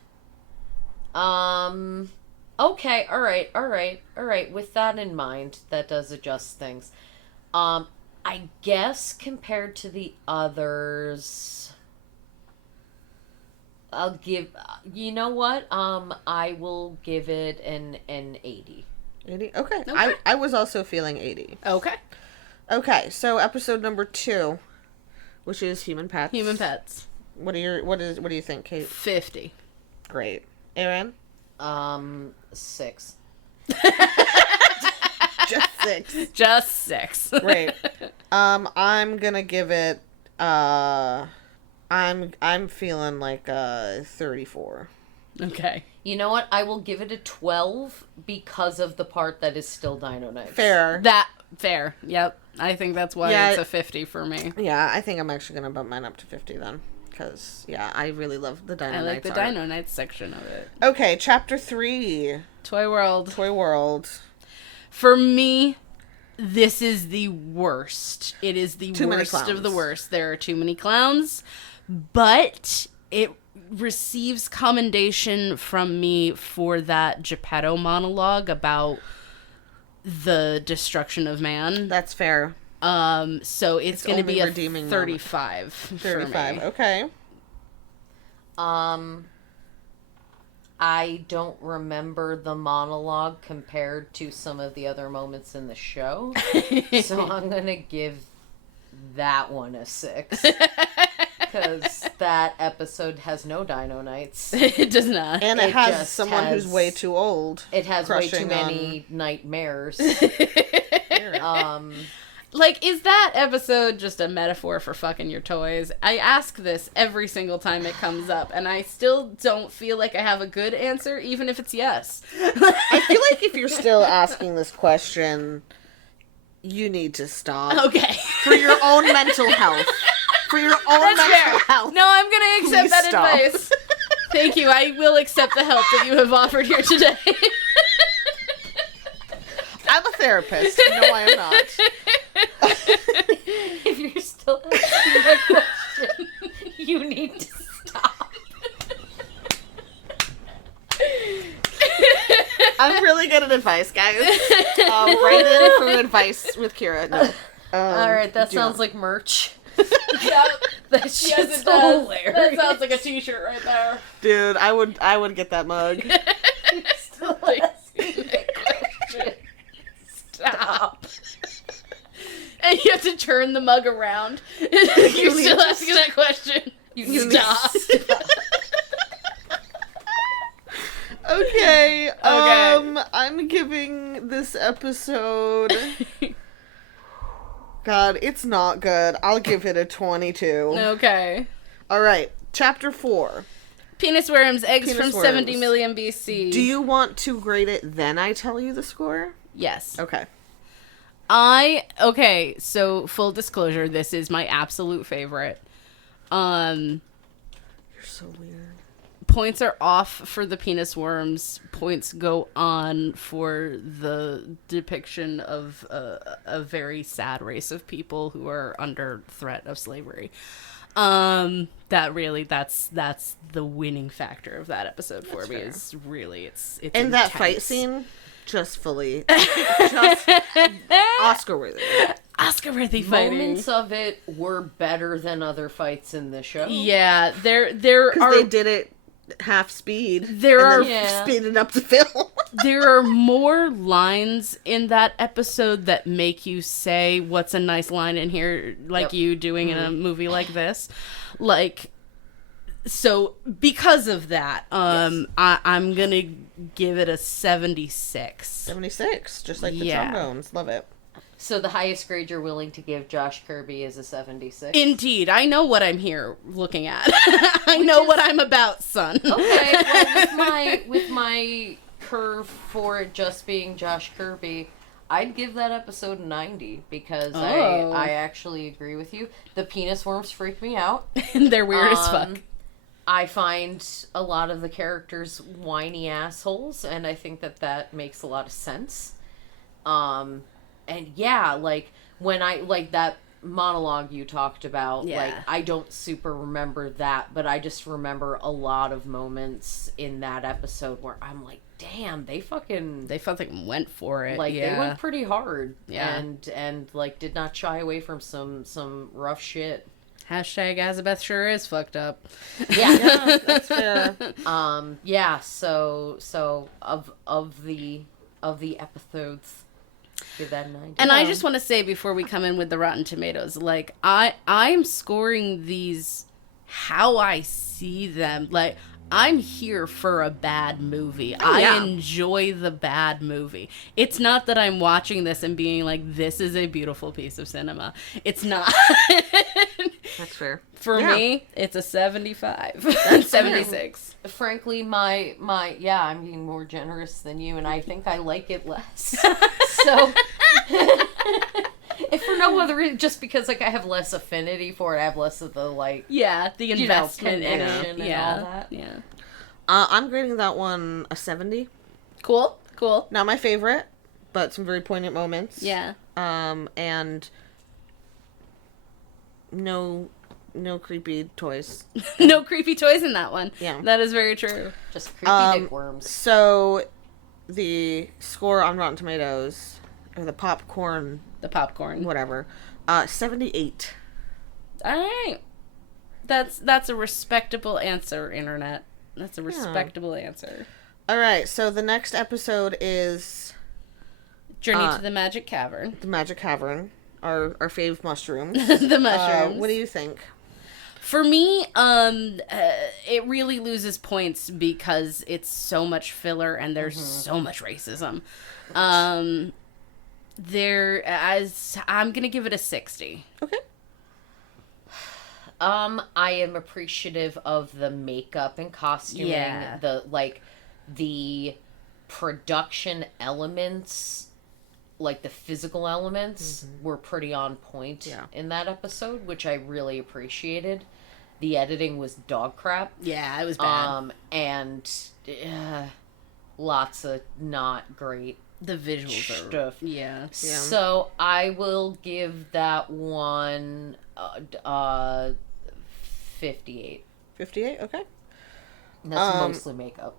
Okay, alright. With that in mind, that does adjust things. I guess compared to the others... I'll give. You know what? I will give it an 80. 80? Okay. Okay. I was also feeling 80. Okay. Okay, so episode number 2, which is Human Pets. Human Pets. What do you think, Kate? 50. Great. Erin? 6. Just 6. Just 6. Great. I'm gonna give it, I'm feeling like, 34. Okay. You know what? I will give it a 12 because of the part that is still Dino Knives. Fair. Fair. Yep. I think that's why Yeah. it's a 50 for me. Yeah, I think I'm actually gonna bump mine up to 50 then. Because, yeah, I really love the Dino I like Knights the art. Dino Knights section of it. Okay, chapter 3. Toy World. Toy World. For me, this is the worst. It is the Too many worst of the clowns. worst. There are too many clowns, but it receives commendation from me for that Geppetto monologue about the destruction of man. That's fair. So it's going to only be a redeeming 35 for 35. me. Okay. I don't remember the monologue compared to some of the other moments in the show. So I'm going to give that one a 6. Because that episode has no Dino Knights. It does not. And it It has just someone who's has- way too old. It has way too crushing many nightmares. Like, is that episode just a metaphor for fucking your toys? I ask this every single time it comes up, and I still don't feel like I have a good answer, even if it's yes. I feel like if you're still asking this question, you need to stop. Okay. For your own mental health. For your own That's mental fair. health. No, I'm going to accept Please that stop. advice. Thank you. I will accept the help that you have offered here today. I'm a therapist. No, I am not. If you're still asking that question, you need to stop. I'm really good at advice, guys. Write in for advice with Kyra. No. Alright, that do sounds not. like merch. Yep. That Yes, shit's it does. hilarious. That sounds like a t-shirt right there. Dude, I would get that mug. Still Like- asking that question. Stop. And you have to turn the mug around. You're still asking that question. You stop. Okay. Okay. I'm giving this episode. God, it's not good. I'll give it a 22. Okay. All right, chapter 4. Penis worms, eggs Penis from worms. 70 million BC. Do you want to grade it then I tell you the score? Yes. Okay. Okay, so full disclosure, this is my absolute favorite. You're so weird. Points are off for the penis worms. Points go on for the depiction of a very sad race of people who are under threat of slavery. That really, that's the winning factor of that episode for me. fair. Is really it's And that fight intense. scene, just Oscar worthy. Oscar-worthy fighting. Moments of it were better than other fights in the show. Yeah, there Because are they did it half speed. There and are- then Yeah. speeded up the film. there are more lines in that episode that make you say what's a nice line in here, like Yep. you doing in a movie like this. Like, so because of that, I'm gonna give it a 76. 76, just like the Yeah. trombones. Love it. So the highest grade you're willing to give Josh Kirby is a 76. Indeed, I know what I'm here looking at. I know what I'm about, son. Okay, well, with my curve for it just being Josh Kirby, I'd give that episode a 90 because Oh. I actually agree with you. The penis worms freak me out. They're weird as fuck. I find a lot of the characters whiny assholes, and I think that makes a lot of sense. And yeah, like, when I, like, that monologue you talked about, Yeah. like, I don't super remember that, but I just remember a lot of moments in that episode where I'm like, damn, they fucking went for it. like yeah. they went pretty hard. Yeah. And like did not shy away from some rough shit. Hashtag Azabeth sure is fucked up. Yeah, that's fair. Yeah, so of the episodes, give that 90. And I just want to say before we come in with the Rotten Tomatoes, like I'm scoring these how I see them. Like I'm here for a bad movie. I enjoy the bad movie. It's not that I'm watching this and being like, this is a beautiful piece of cinema. It's not. That's fair. For me, it's a 75. 76. Frankly, my I'm being more generous than you, and I think I like it less. So, if for no other reason, just because like I have less affinity for it, I have less of the like, the investment in it, connection and all that. Yeah. I'm grading that one a 70. Cool. Not my favorite, but some very poignant moments. Yeah. And no creepy toys. No creepy toys in that one. Yeah. That is very true. Just creepy dick worms. So, the score on Rotten Tomatoes, or the popcorn, whatever, 78. All right. That's a respectable answer, Internet. That's a respectable answer. All right, so the next episode is Journey to the Magic Cavern. the Magic Cavern, our fave mushrooms. The mushrooms. What do you think? For me, it really loses points because it's so much filler and there's so much racism. I'm gonna give it a 60. Okay. I am appreciative of the makeup and costuming, the production elements, like the physical elements were pretty on point in that episode, which I really appreciated. The editing was dog crap. Yeah, it was bad. And lots of not great The visuals stuff. Yeah. So I will give that one 58. 58? Okay. That's mostly makeup.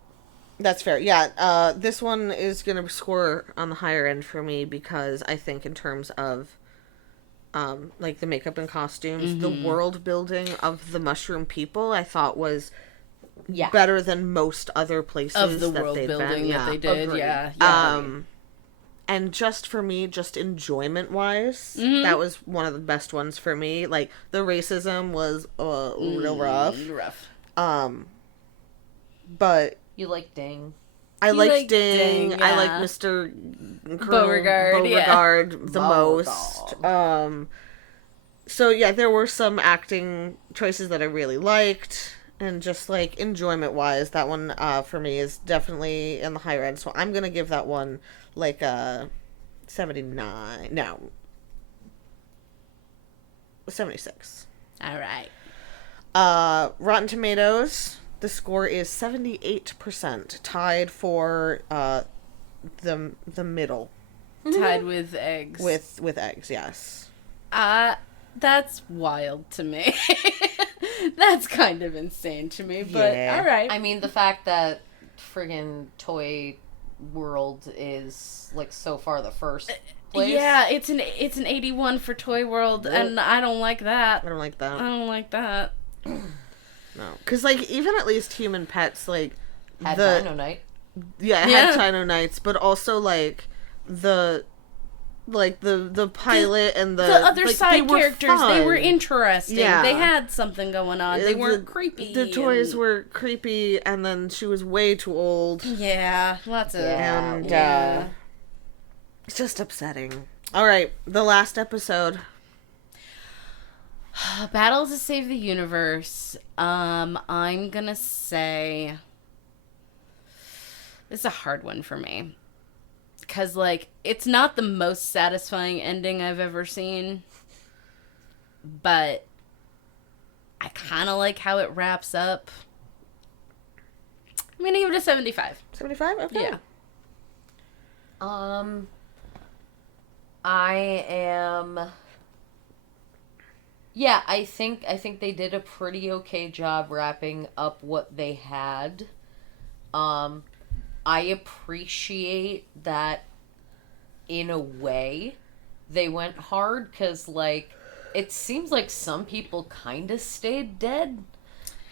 That's fair. Yeah, this one is going to score on the higher end for me because I think in terms of like the makeup and costumes, the world building of the mushroom people I thought was better than most other places Of the that world they've building been. that they did. Agreed. Yeah. And just for me, just enjoyment wise, that was one of the best ones for me. Like the racism was real rough. But You like Ding. I like liked Ding. Ding, I like yeah. Mr. Beauregard, the most. So yeah, there were some acting choices that I really liked, and just like enjoyment wise, that one for me is definitely in the higher end. So I'm gonna give that one like a 79. No, 76. All right. Rotten Tomatoes, the score is 78%, tied for the middle Tied with eggs. with eggs. Yes. That's wild to me. That's kind of insane to me, but Yeah. all right. I mean, the fact that friggin' Toy World is like so far the first place. Yeah, it's an 81 for Toy World, and I don't like that. I don't like I that. don't like that. No, because like even at least Human Pets like Had the Dino Night. it had Dino Nights, but also like the pilot and The other like, side they were characters, they were fun. interesting. Yeah. They had something going on. They weren't The- creepy. The toys and- were creepy, and then she was way too old, Yeah, lots of... and Yeah. it's just upsetting. All right, the last episode. Battle to Save the Universe. I'm gonna say this is a hard one for me. Because, like, it's not the most satisfying ending I've ever seen. But I kind of like how it wraps up. I'm gonna give it a 75. 75? Okay. Yeah. I am. Yeah, I think they did a pretty okay job wrapping up what they had. I appreciate that in a way they went hard because like it seems like some people kind of stayed dead.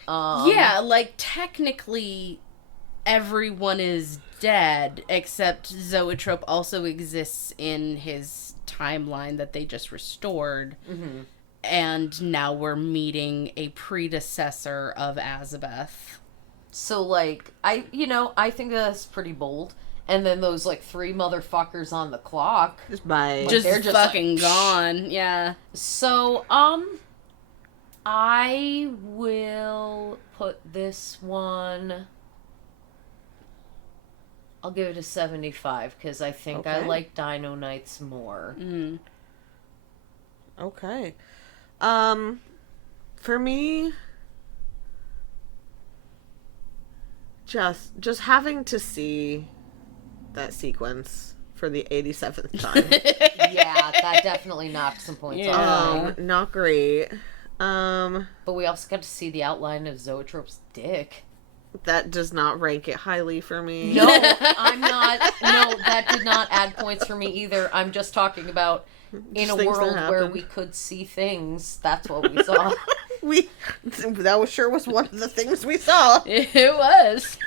Yeah, like, technically, everyone is dead, except Zoetrope also exists in his timeline that they just restored. Mm-hmm. And now we're meeting a predecessor of Azabeth. So, like, I think that's pretty bold. And then those, like, 3 motherfuckers on the clock. Just by... Just they're just fucking like, gone, yeah. So, I will put this one... I'll give it a 75, because I think I Okay. like Dino Knights more. Mm. Okay. For me, just having to see that sequence for the 87th time. Yeah, that definitely knocked some points off. Not great. But we also got to see the outline of Zoetrope's dick. That does not rank it highly for me. No, I'm not. No, that did not add points for me either. I'm just talking about in Just a things that world where happened. we could see things. That's what we saw. That was one of the things we saw. It was.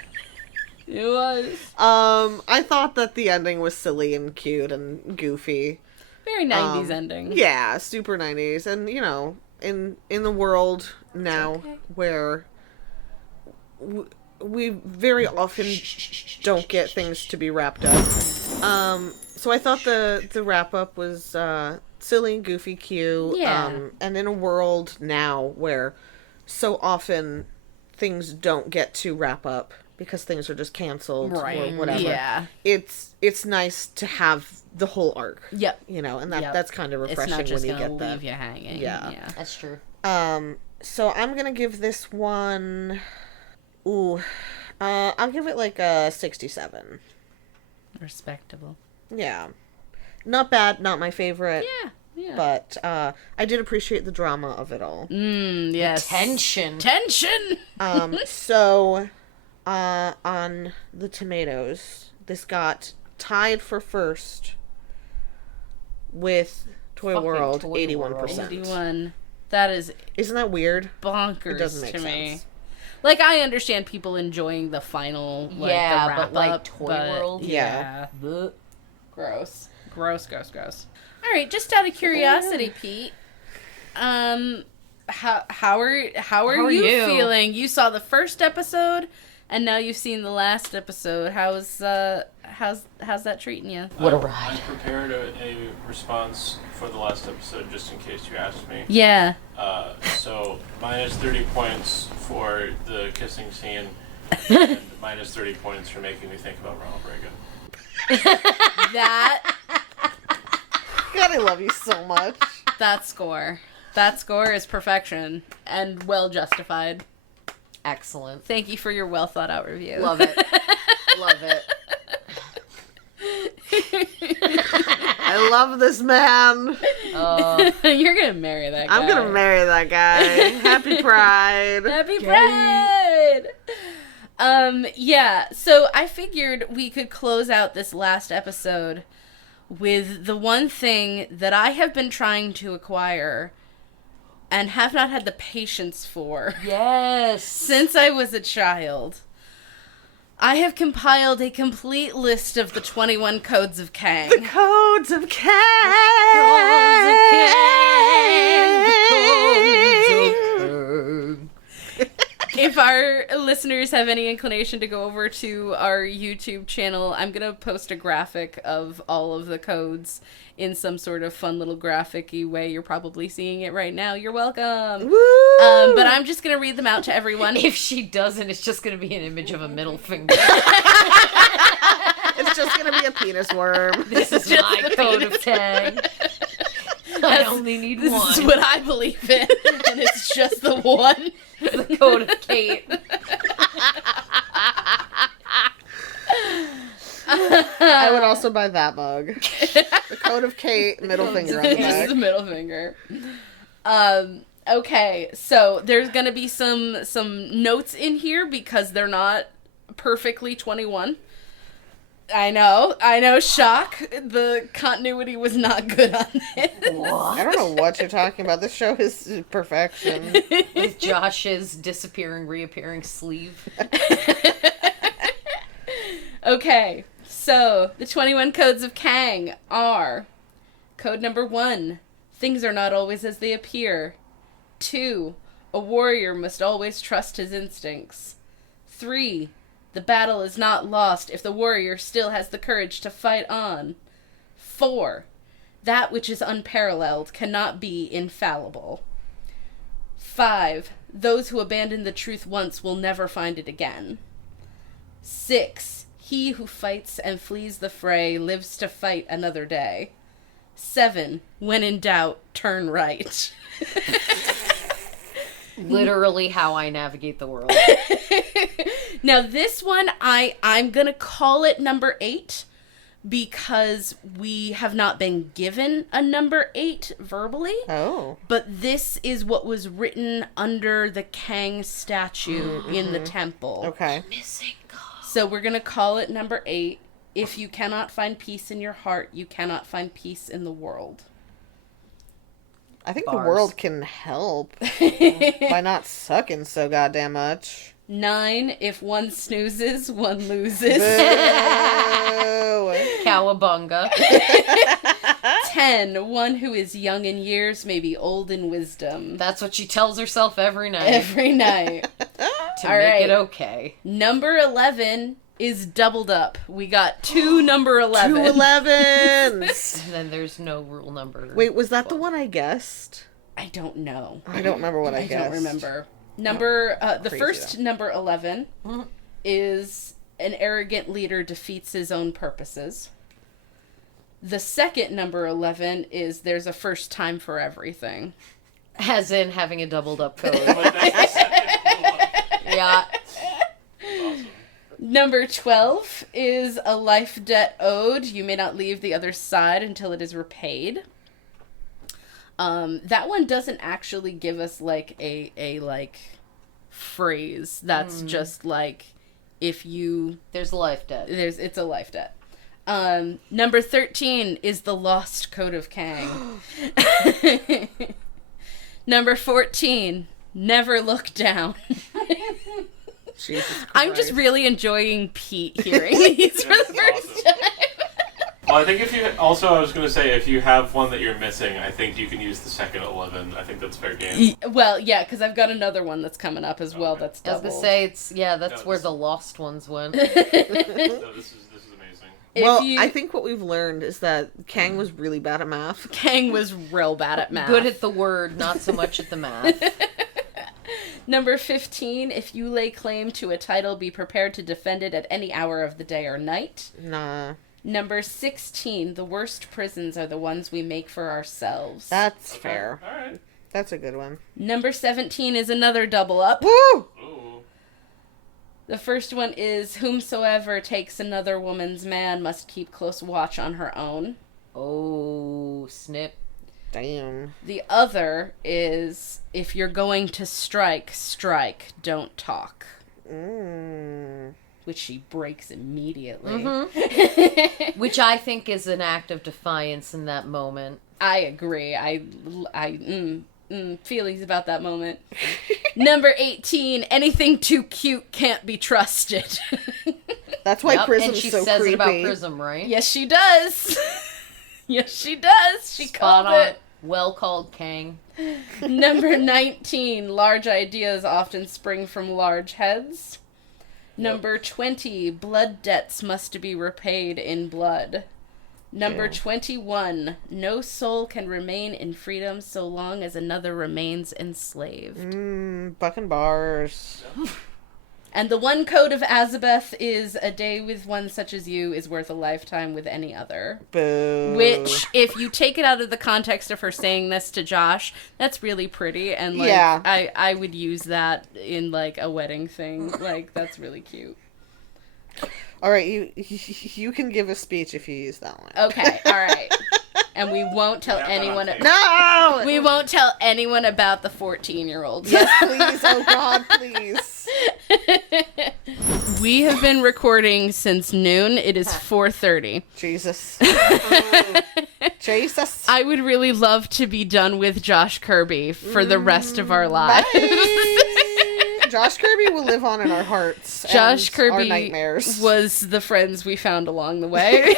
It was. I thought that the ending was silly and cute and goofy. Very 90s ending. Yeah, super 90s. And, you know, in the world now okay. where we very often don't get things to be wrapped up. So I thought the wrap up was silly, goofy, cute. Yeah. And in a world now where so often things don't get to wrap up because things are just canceled Right. or whatever. Yeah. It's nice to have the whole arc. Yep. You know, and Yep. that's kind of It's refreshing not just when you gonna get that. leave you hanging. Yeah. That's true. So I'm gonna give this one. I'll give it like a 67. Respectable. Yeah, not bad, not my favorite. Yeah. Yeah. But I did appreciate the drama of it all. Yes. Tension. Tension! So on the tomatoes, this got tied for first with Toy Fucking World, Toy 81%. 81. That is Isn't that weird? bonkers It doesn't make to me. sense. Like, I understand people enjoying the final, like, Yeah, the wrap but, like, up, Toy but World? Yeah. Bleh. Gross. Gross. All right, just out of curiosity, Pete, how are you feeling? You saw the first episode, and now you've seen the last episode. How's that treating you? What a I ride. prepared a response for the last episode just in case you asked me. Yeah. So minus 30 points for the kissing scene, and minus 30 points for making me think about Ronald Reagan. That God, I love you so much. score is perfection and well justified. Excellent. Thank you for your well thought out review. Love it. Love it. I love this man. You're gonna marry that guy. I'm gonna marry that guy. Happy Pride. Happy Pride! Yeah, so I figured we could close out this last episode with the one thing that I have been trying to acquire and have not had the patience for Yes. since I was a child. I have compiled a complete list of the 21 codes of Kang. The codes of Kang. If our listeners have any inclination to go over to our YouTube channel, I'm going to post a graphic of all of the codes in some sort of fun little graphic-y way. You're probably seeing it right now. You're welcome. Woo! But I'm just going to read them out to everyone. If she doesn't, it's just going to be an image of a middle finger. It's just gonna be a penis worm. This is Just my the code penis. of Kang. I only need This one. is what I believe in, and it's just the one. The code of Kate. I would also buy that mug. The code of Kate, middle finger on the Just back. the middle finger. Okay, so there's gonna be some notes in here because they're not perfectly 21. I know, shock. The continuity was not good on this. I don't know what you're talking about. This show is perfection. With Josh's disappearing, reappearing sleeve. Okay, so the 21 codes of Kang are: code number 1, things are not always as they appear. 2, a warrior must always trust his instincts. 3, the battle is not lost if the warrior still has the courage to fight on. 4, that which is unparalleled cannot be infallible. 5, those who abandon the truth once will never find it again. 6, he who fights and flees the fray lives to fight another day. 7, when in doubt, turn right. Literally how I navigate the world. Now this one, I'm gonna call it number 8 because we have not been given a number 8 verbally. Oh. But this is what was written under the Kang statue in the temple. Okay. Missing God. So we're gonna call it number 8. If you cannot find peace in your heart, you cannot find peace in the world. I think Bars. the world can help by not sucking so goddamn much. 9, if one snoozes, one loses. Boo. Cowabunga. 10, one who is young in years may be old in wisdom. That's what she tells herself every night. Every night. to All make right. it okay. Number 11 is doubled up. We got 2 number 11. 2 11s. And then there's no rule number. Wait, was that the one I guessed? I don't know. I don't remember what I I guessed. don't remember. Number the Crazy, first though. number 11 is an arrogant leader defeats his own purposes. The second number 11 is there's a first time for everything. As in having a doubled up code. But that's the second one. Yeah. Awesome. Number 12 is a life debt owed. You may not leave the other side until it is repaid. That one doesn't actually give us like a like phrase. That's just like if you There's a life debt. it's a life debt. Number 13 is the lost code of Kang. Number 14, never look down. Jesus Christ. I'm just really enjoying Pete hearing these for the That's first time. Well, I think if you also, I was going to say, if you have one that you're missing, I think you can use the second 11. I think that's fair game. Well, yeah, because I've got another one that's coming up as well. Okay. That's I was doubled. gonna say that's No, where this- the lost ones went. No, this is amazing. If Well, you- I think what we've learned is that Kang was really bad at math. Kang was real bad at math. Good at the word, not so much at the math. Number 15, if you lay claim to a title, be prepared to defend it at any hour of the day or night. Nah. Number 16, the worst prisons are the ones we make for ourselves. That's Okay. fair. All right. That's a good one. Number 17 is another double up. Woo! Ooh. The first one is, whomsoever takes another woman's man must keep close watch on her own. Oh, snip. Damn. The other is, if you're going to strike, strike, don't talk. Which she breaks immediately. Which I think is an act of defiance in that moment. I agree. Feelings about that moment. Number 18, anything too cute can't be trusted. That's why Yep, Prism's and she so says creepy. it about Prism, right? Yes, she does. Yes, she does. She Spot called on. it. Well called, Kang. Number 19, large ideas often spring from large heads. Number 20, blood debts must be repaid in blood. Number 21, no soul can remain in freedom so long as another remains enslaved. Bucking bars. And the one code of Azabeth is, a day with one such as you is worth a lifetime with any other. Boo. Which, if you take it out of the context of her saying this to Josh, that's really pretty. And, like, Yeah. I would use that in, like, a wedding thing. Like, that's really cute. All right, you can give a speech if you use that one. Okay, all right. And we won't tell Yeah, that on anyone... tape. No! We won't tell anyone about the 14-year-old. Yes, please. Oh, God, please. We have been recording since noon. It is 4:30. Jesus. Jesus. I would really love to be done with Josh Kirby for the rest of our lives. Josh Kirby will live on in our hearts. Josh and Kirby our nightmares. was the friends we found along the way.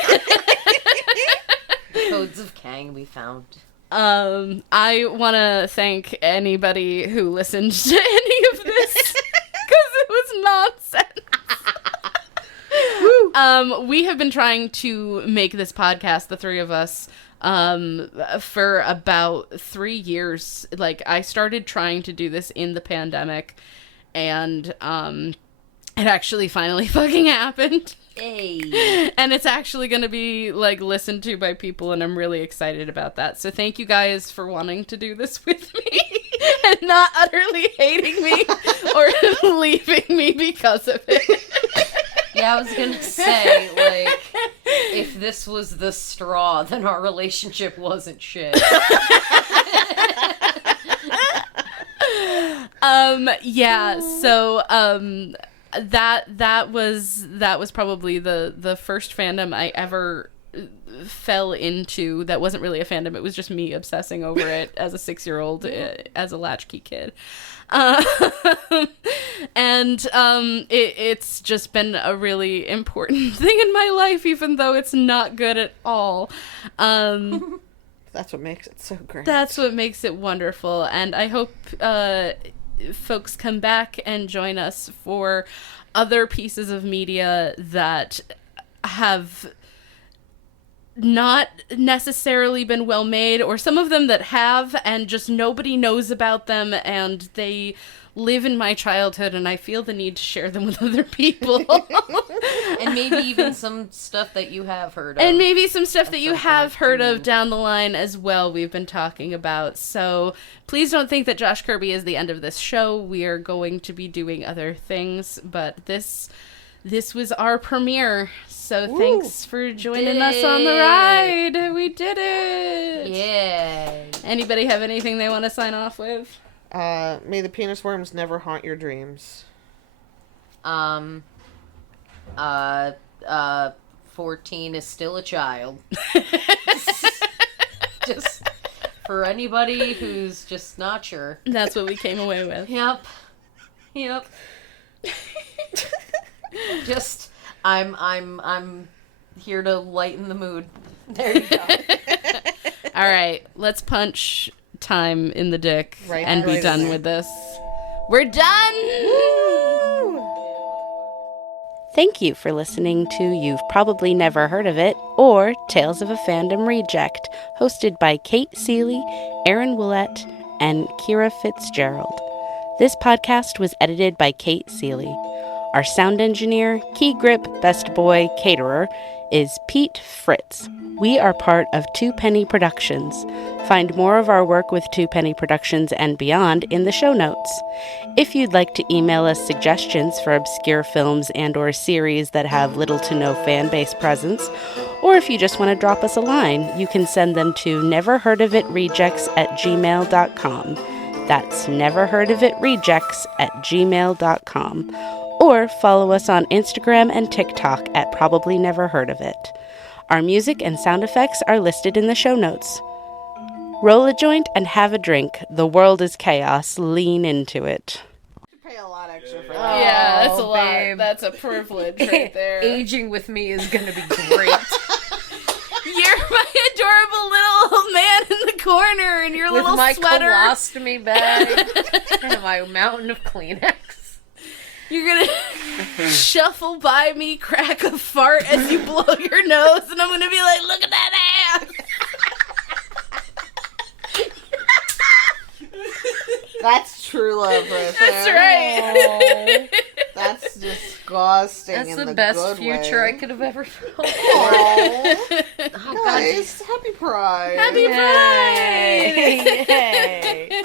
Codes of Kang we found. I want to thank anybody who listened to any of this because it was nonsense. We have been trying to make this podcast, the three of us, for about 3 years. Like, I started trying to do this in the pandemic, and it actually finally fucking happened. Hey. And it's actually going to be, like, listened to by people, and I'm really excited about that. So thank you guys for wanting to do this with me and not utterly hating me or leaving me because of it. Yeah, I was gonna say, like, if this was the straw, then our relationship wasn't shit. Yeah, so, that was probably the first fandom I ever fell into that wasn't really a fandom. It was just me obsessing over it as a 6-year-old, as a latchkey kid. And it's just been a really important thing in my life, even though it's not good at all. That's what makes it so great. That's what makes it wonderful, and I hope folks come back and join us for other pieces of media that have not necessarily been well made, or some of them that have and just nobody knows about them, and they live in my childhood and I feel the need to share them with other people. And maybe even some stuff that you have heard of. And maybe some stuff that you have heard of down the line as well we've been talking about. So please don't think that Josh Kirby is the end of this show. We are going to be doing other things, but this was our premiere. So thanks for joining us on the ride. We did it. Yeah. Anybody have anything they want to sign off with? May the penis worms never haunt your dreams. 14 is still a child. Just for anybody who's just not sure. That's what we came away with. Yep. Just I'm here to lighten the mood. There you go. All right, let's punch time in the dick and be done with this. We're done! Thank you for listening to You've Probably Never Heard of It, or Tales of a Fandom Reject, hosted by Cate Seeley, Erin Ouellette, and Kyra Fitzgerald. This podcast was edited by Cate Seeley. Our sound engineer, key grip, best boy, caterer, is Pete Fritz. We are part of Two Penny Productions. Find more of our work with Two Penny Productions and beyond in the show notes. If you'd like to email us suggestions for obscure films and or series that have little to no fan base presence, or if you just want to drop us a line, you can send them to neverheardofItrejects@gmail.com. That's neverheardofItrejects@gmail.com. Or follow us on Instagram and TikTok at Probably Never Heard of It. Our music and sound effects are listed in the show notes. Roll a joint and have a drink. The world is chaos. Lean into it. You pay a lot extra for that. Yeah, that's a lot. Babe. That's a privilege right there. Aging with me is gonna be great. You're my adorable little old man in the corner in your With little my sweater. colostomy bag and my mountain of Kleenex. You're gonna shuffle by me, crack a fart as you blow your nose, and I'm gonna be like, look at that ass! That's true love right there. That's right. Oh, That's disgusting. that's in the the best good future way. I could have ever felt. Aw. Oh, God, Guys, happy Pride. Happy Pride! Yay. Yay.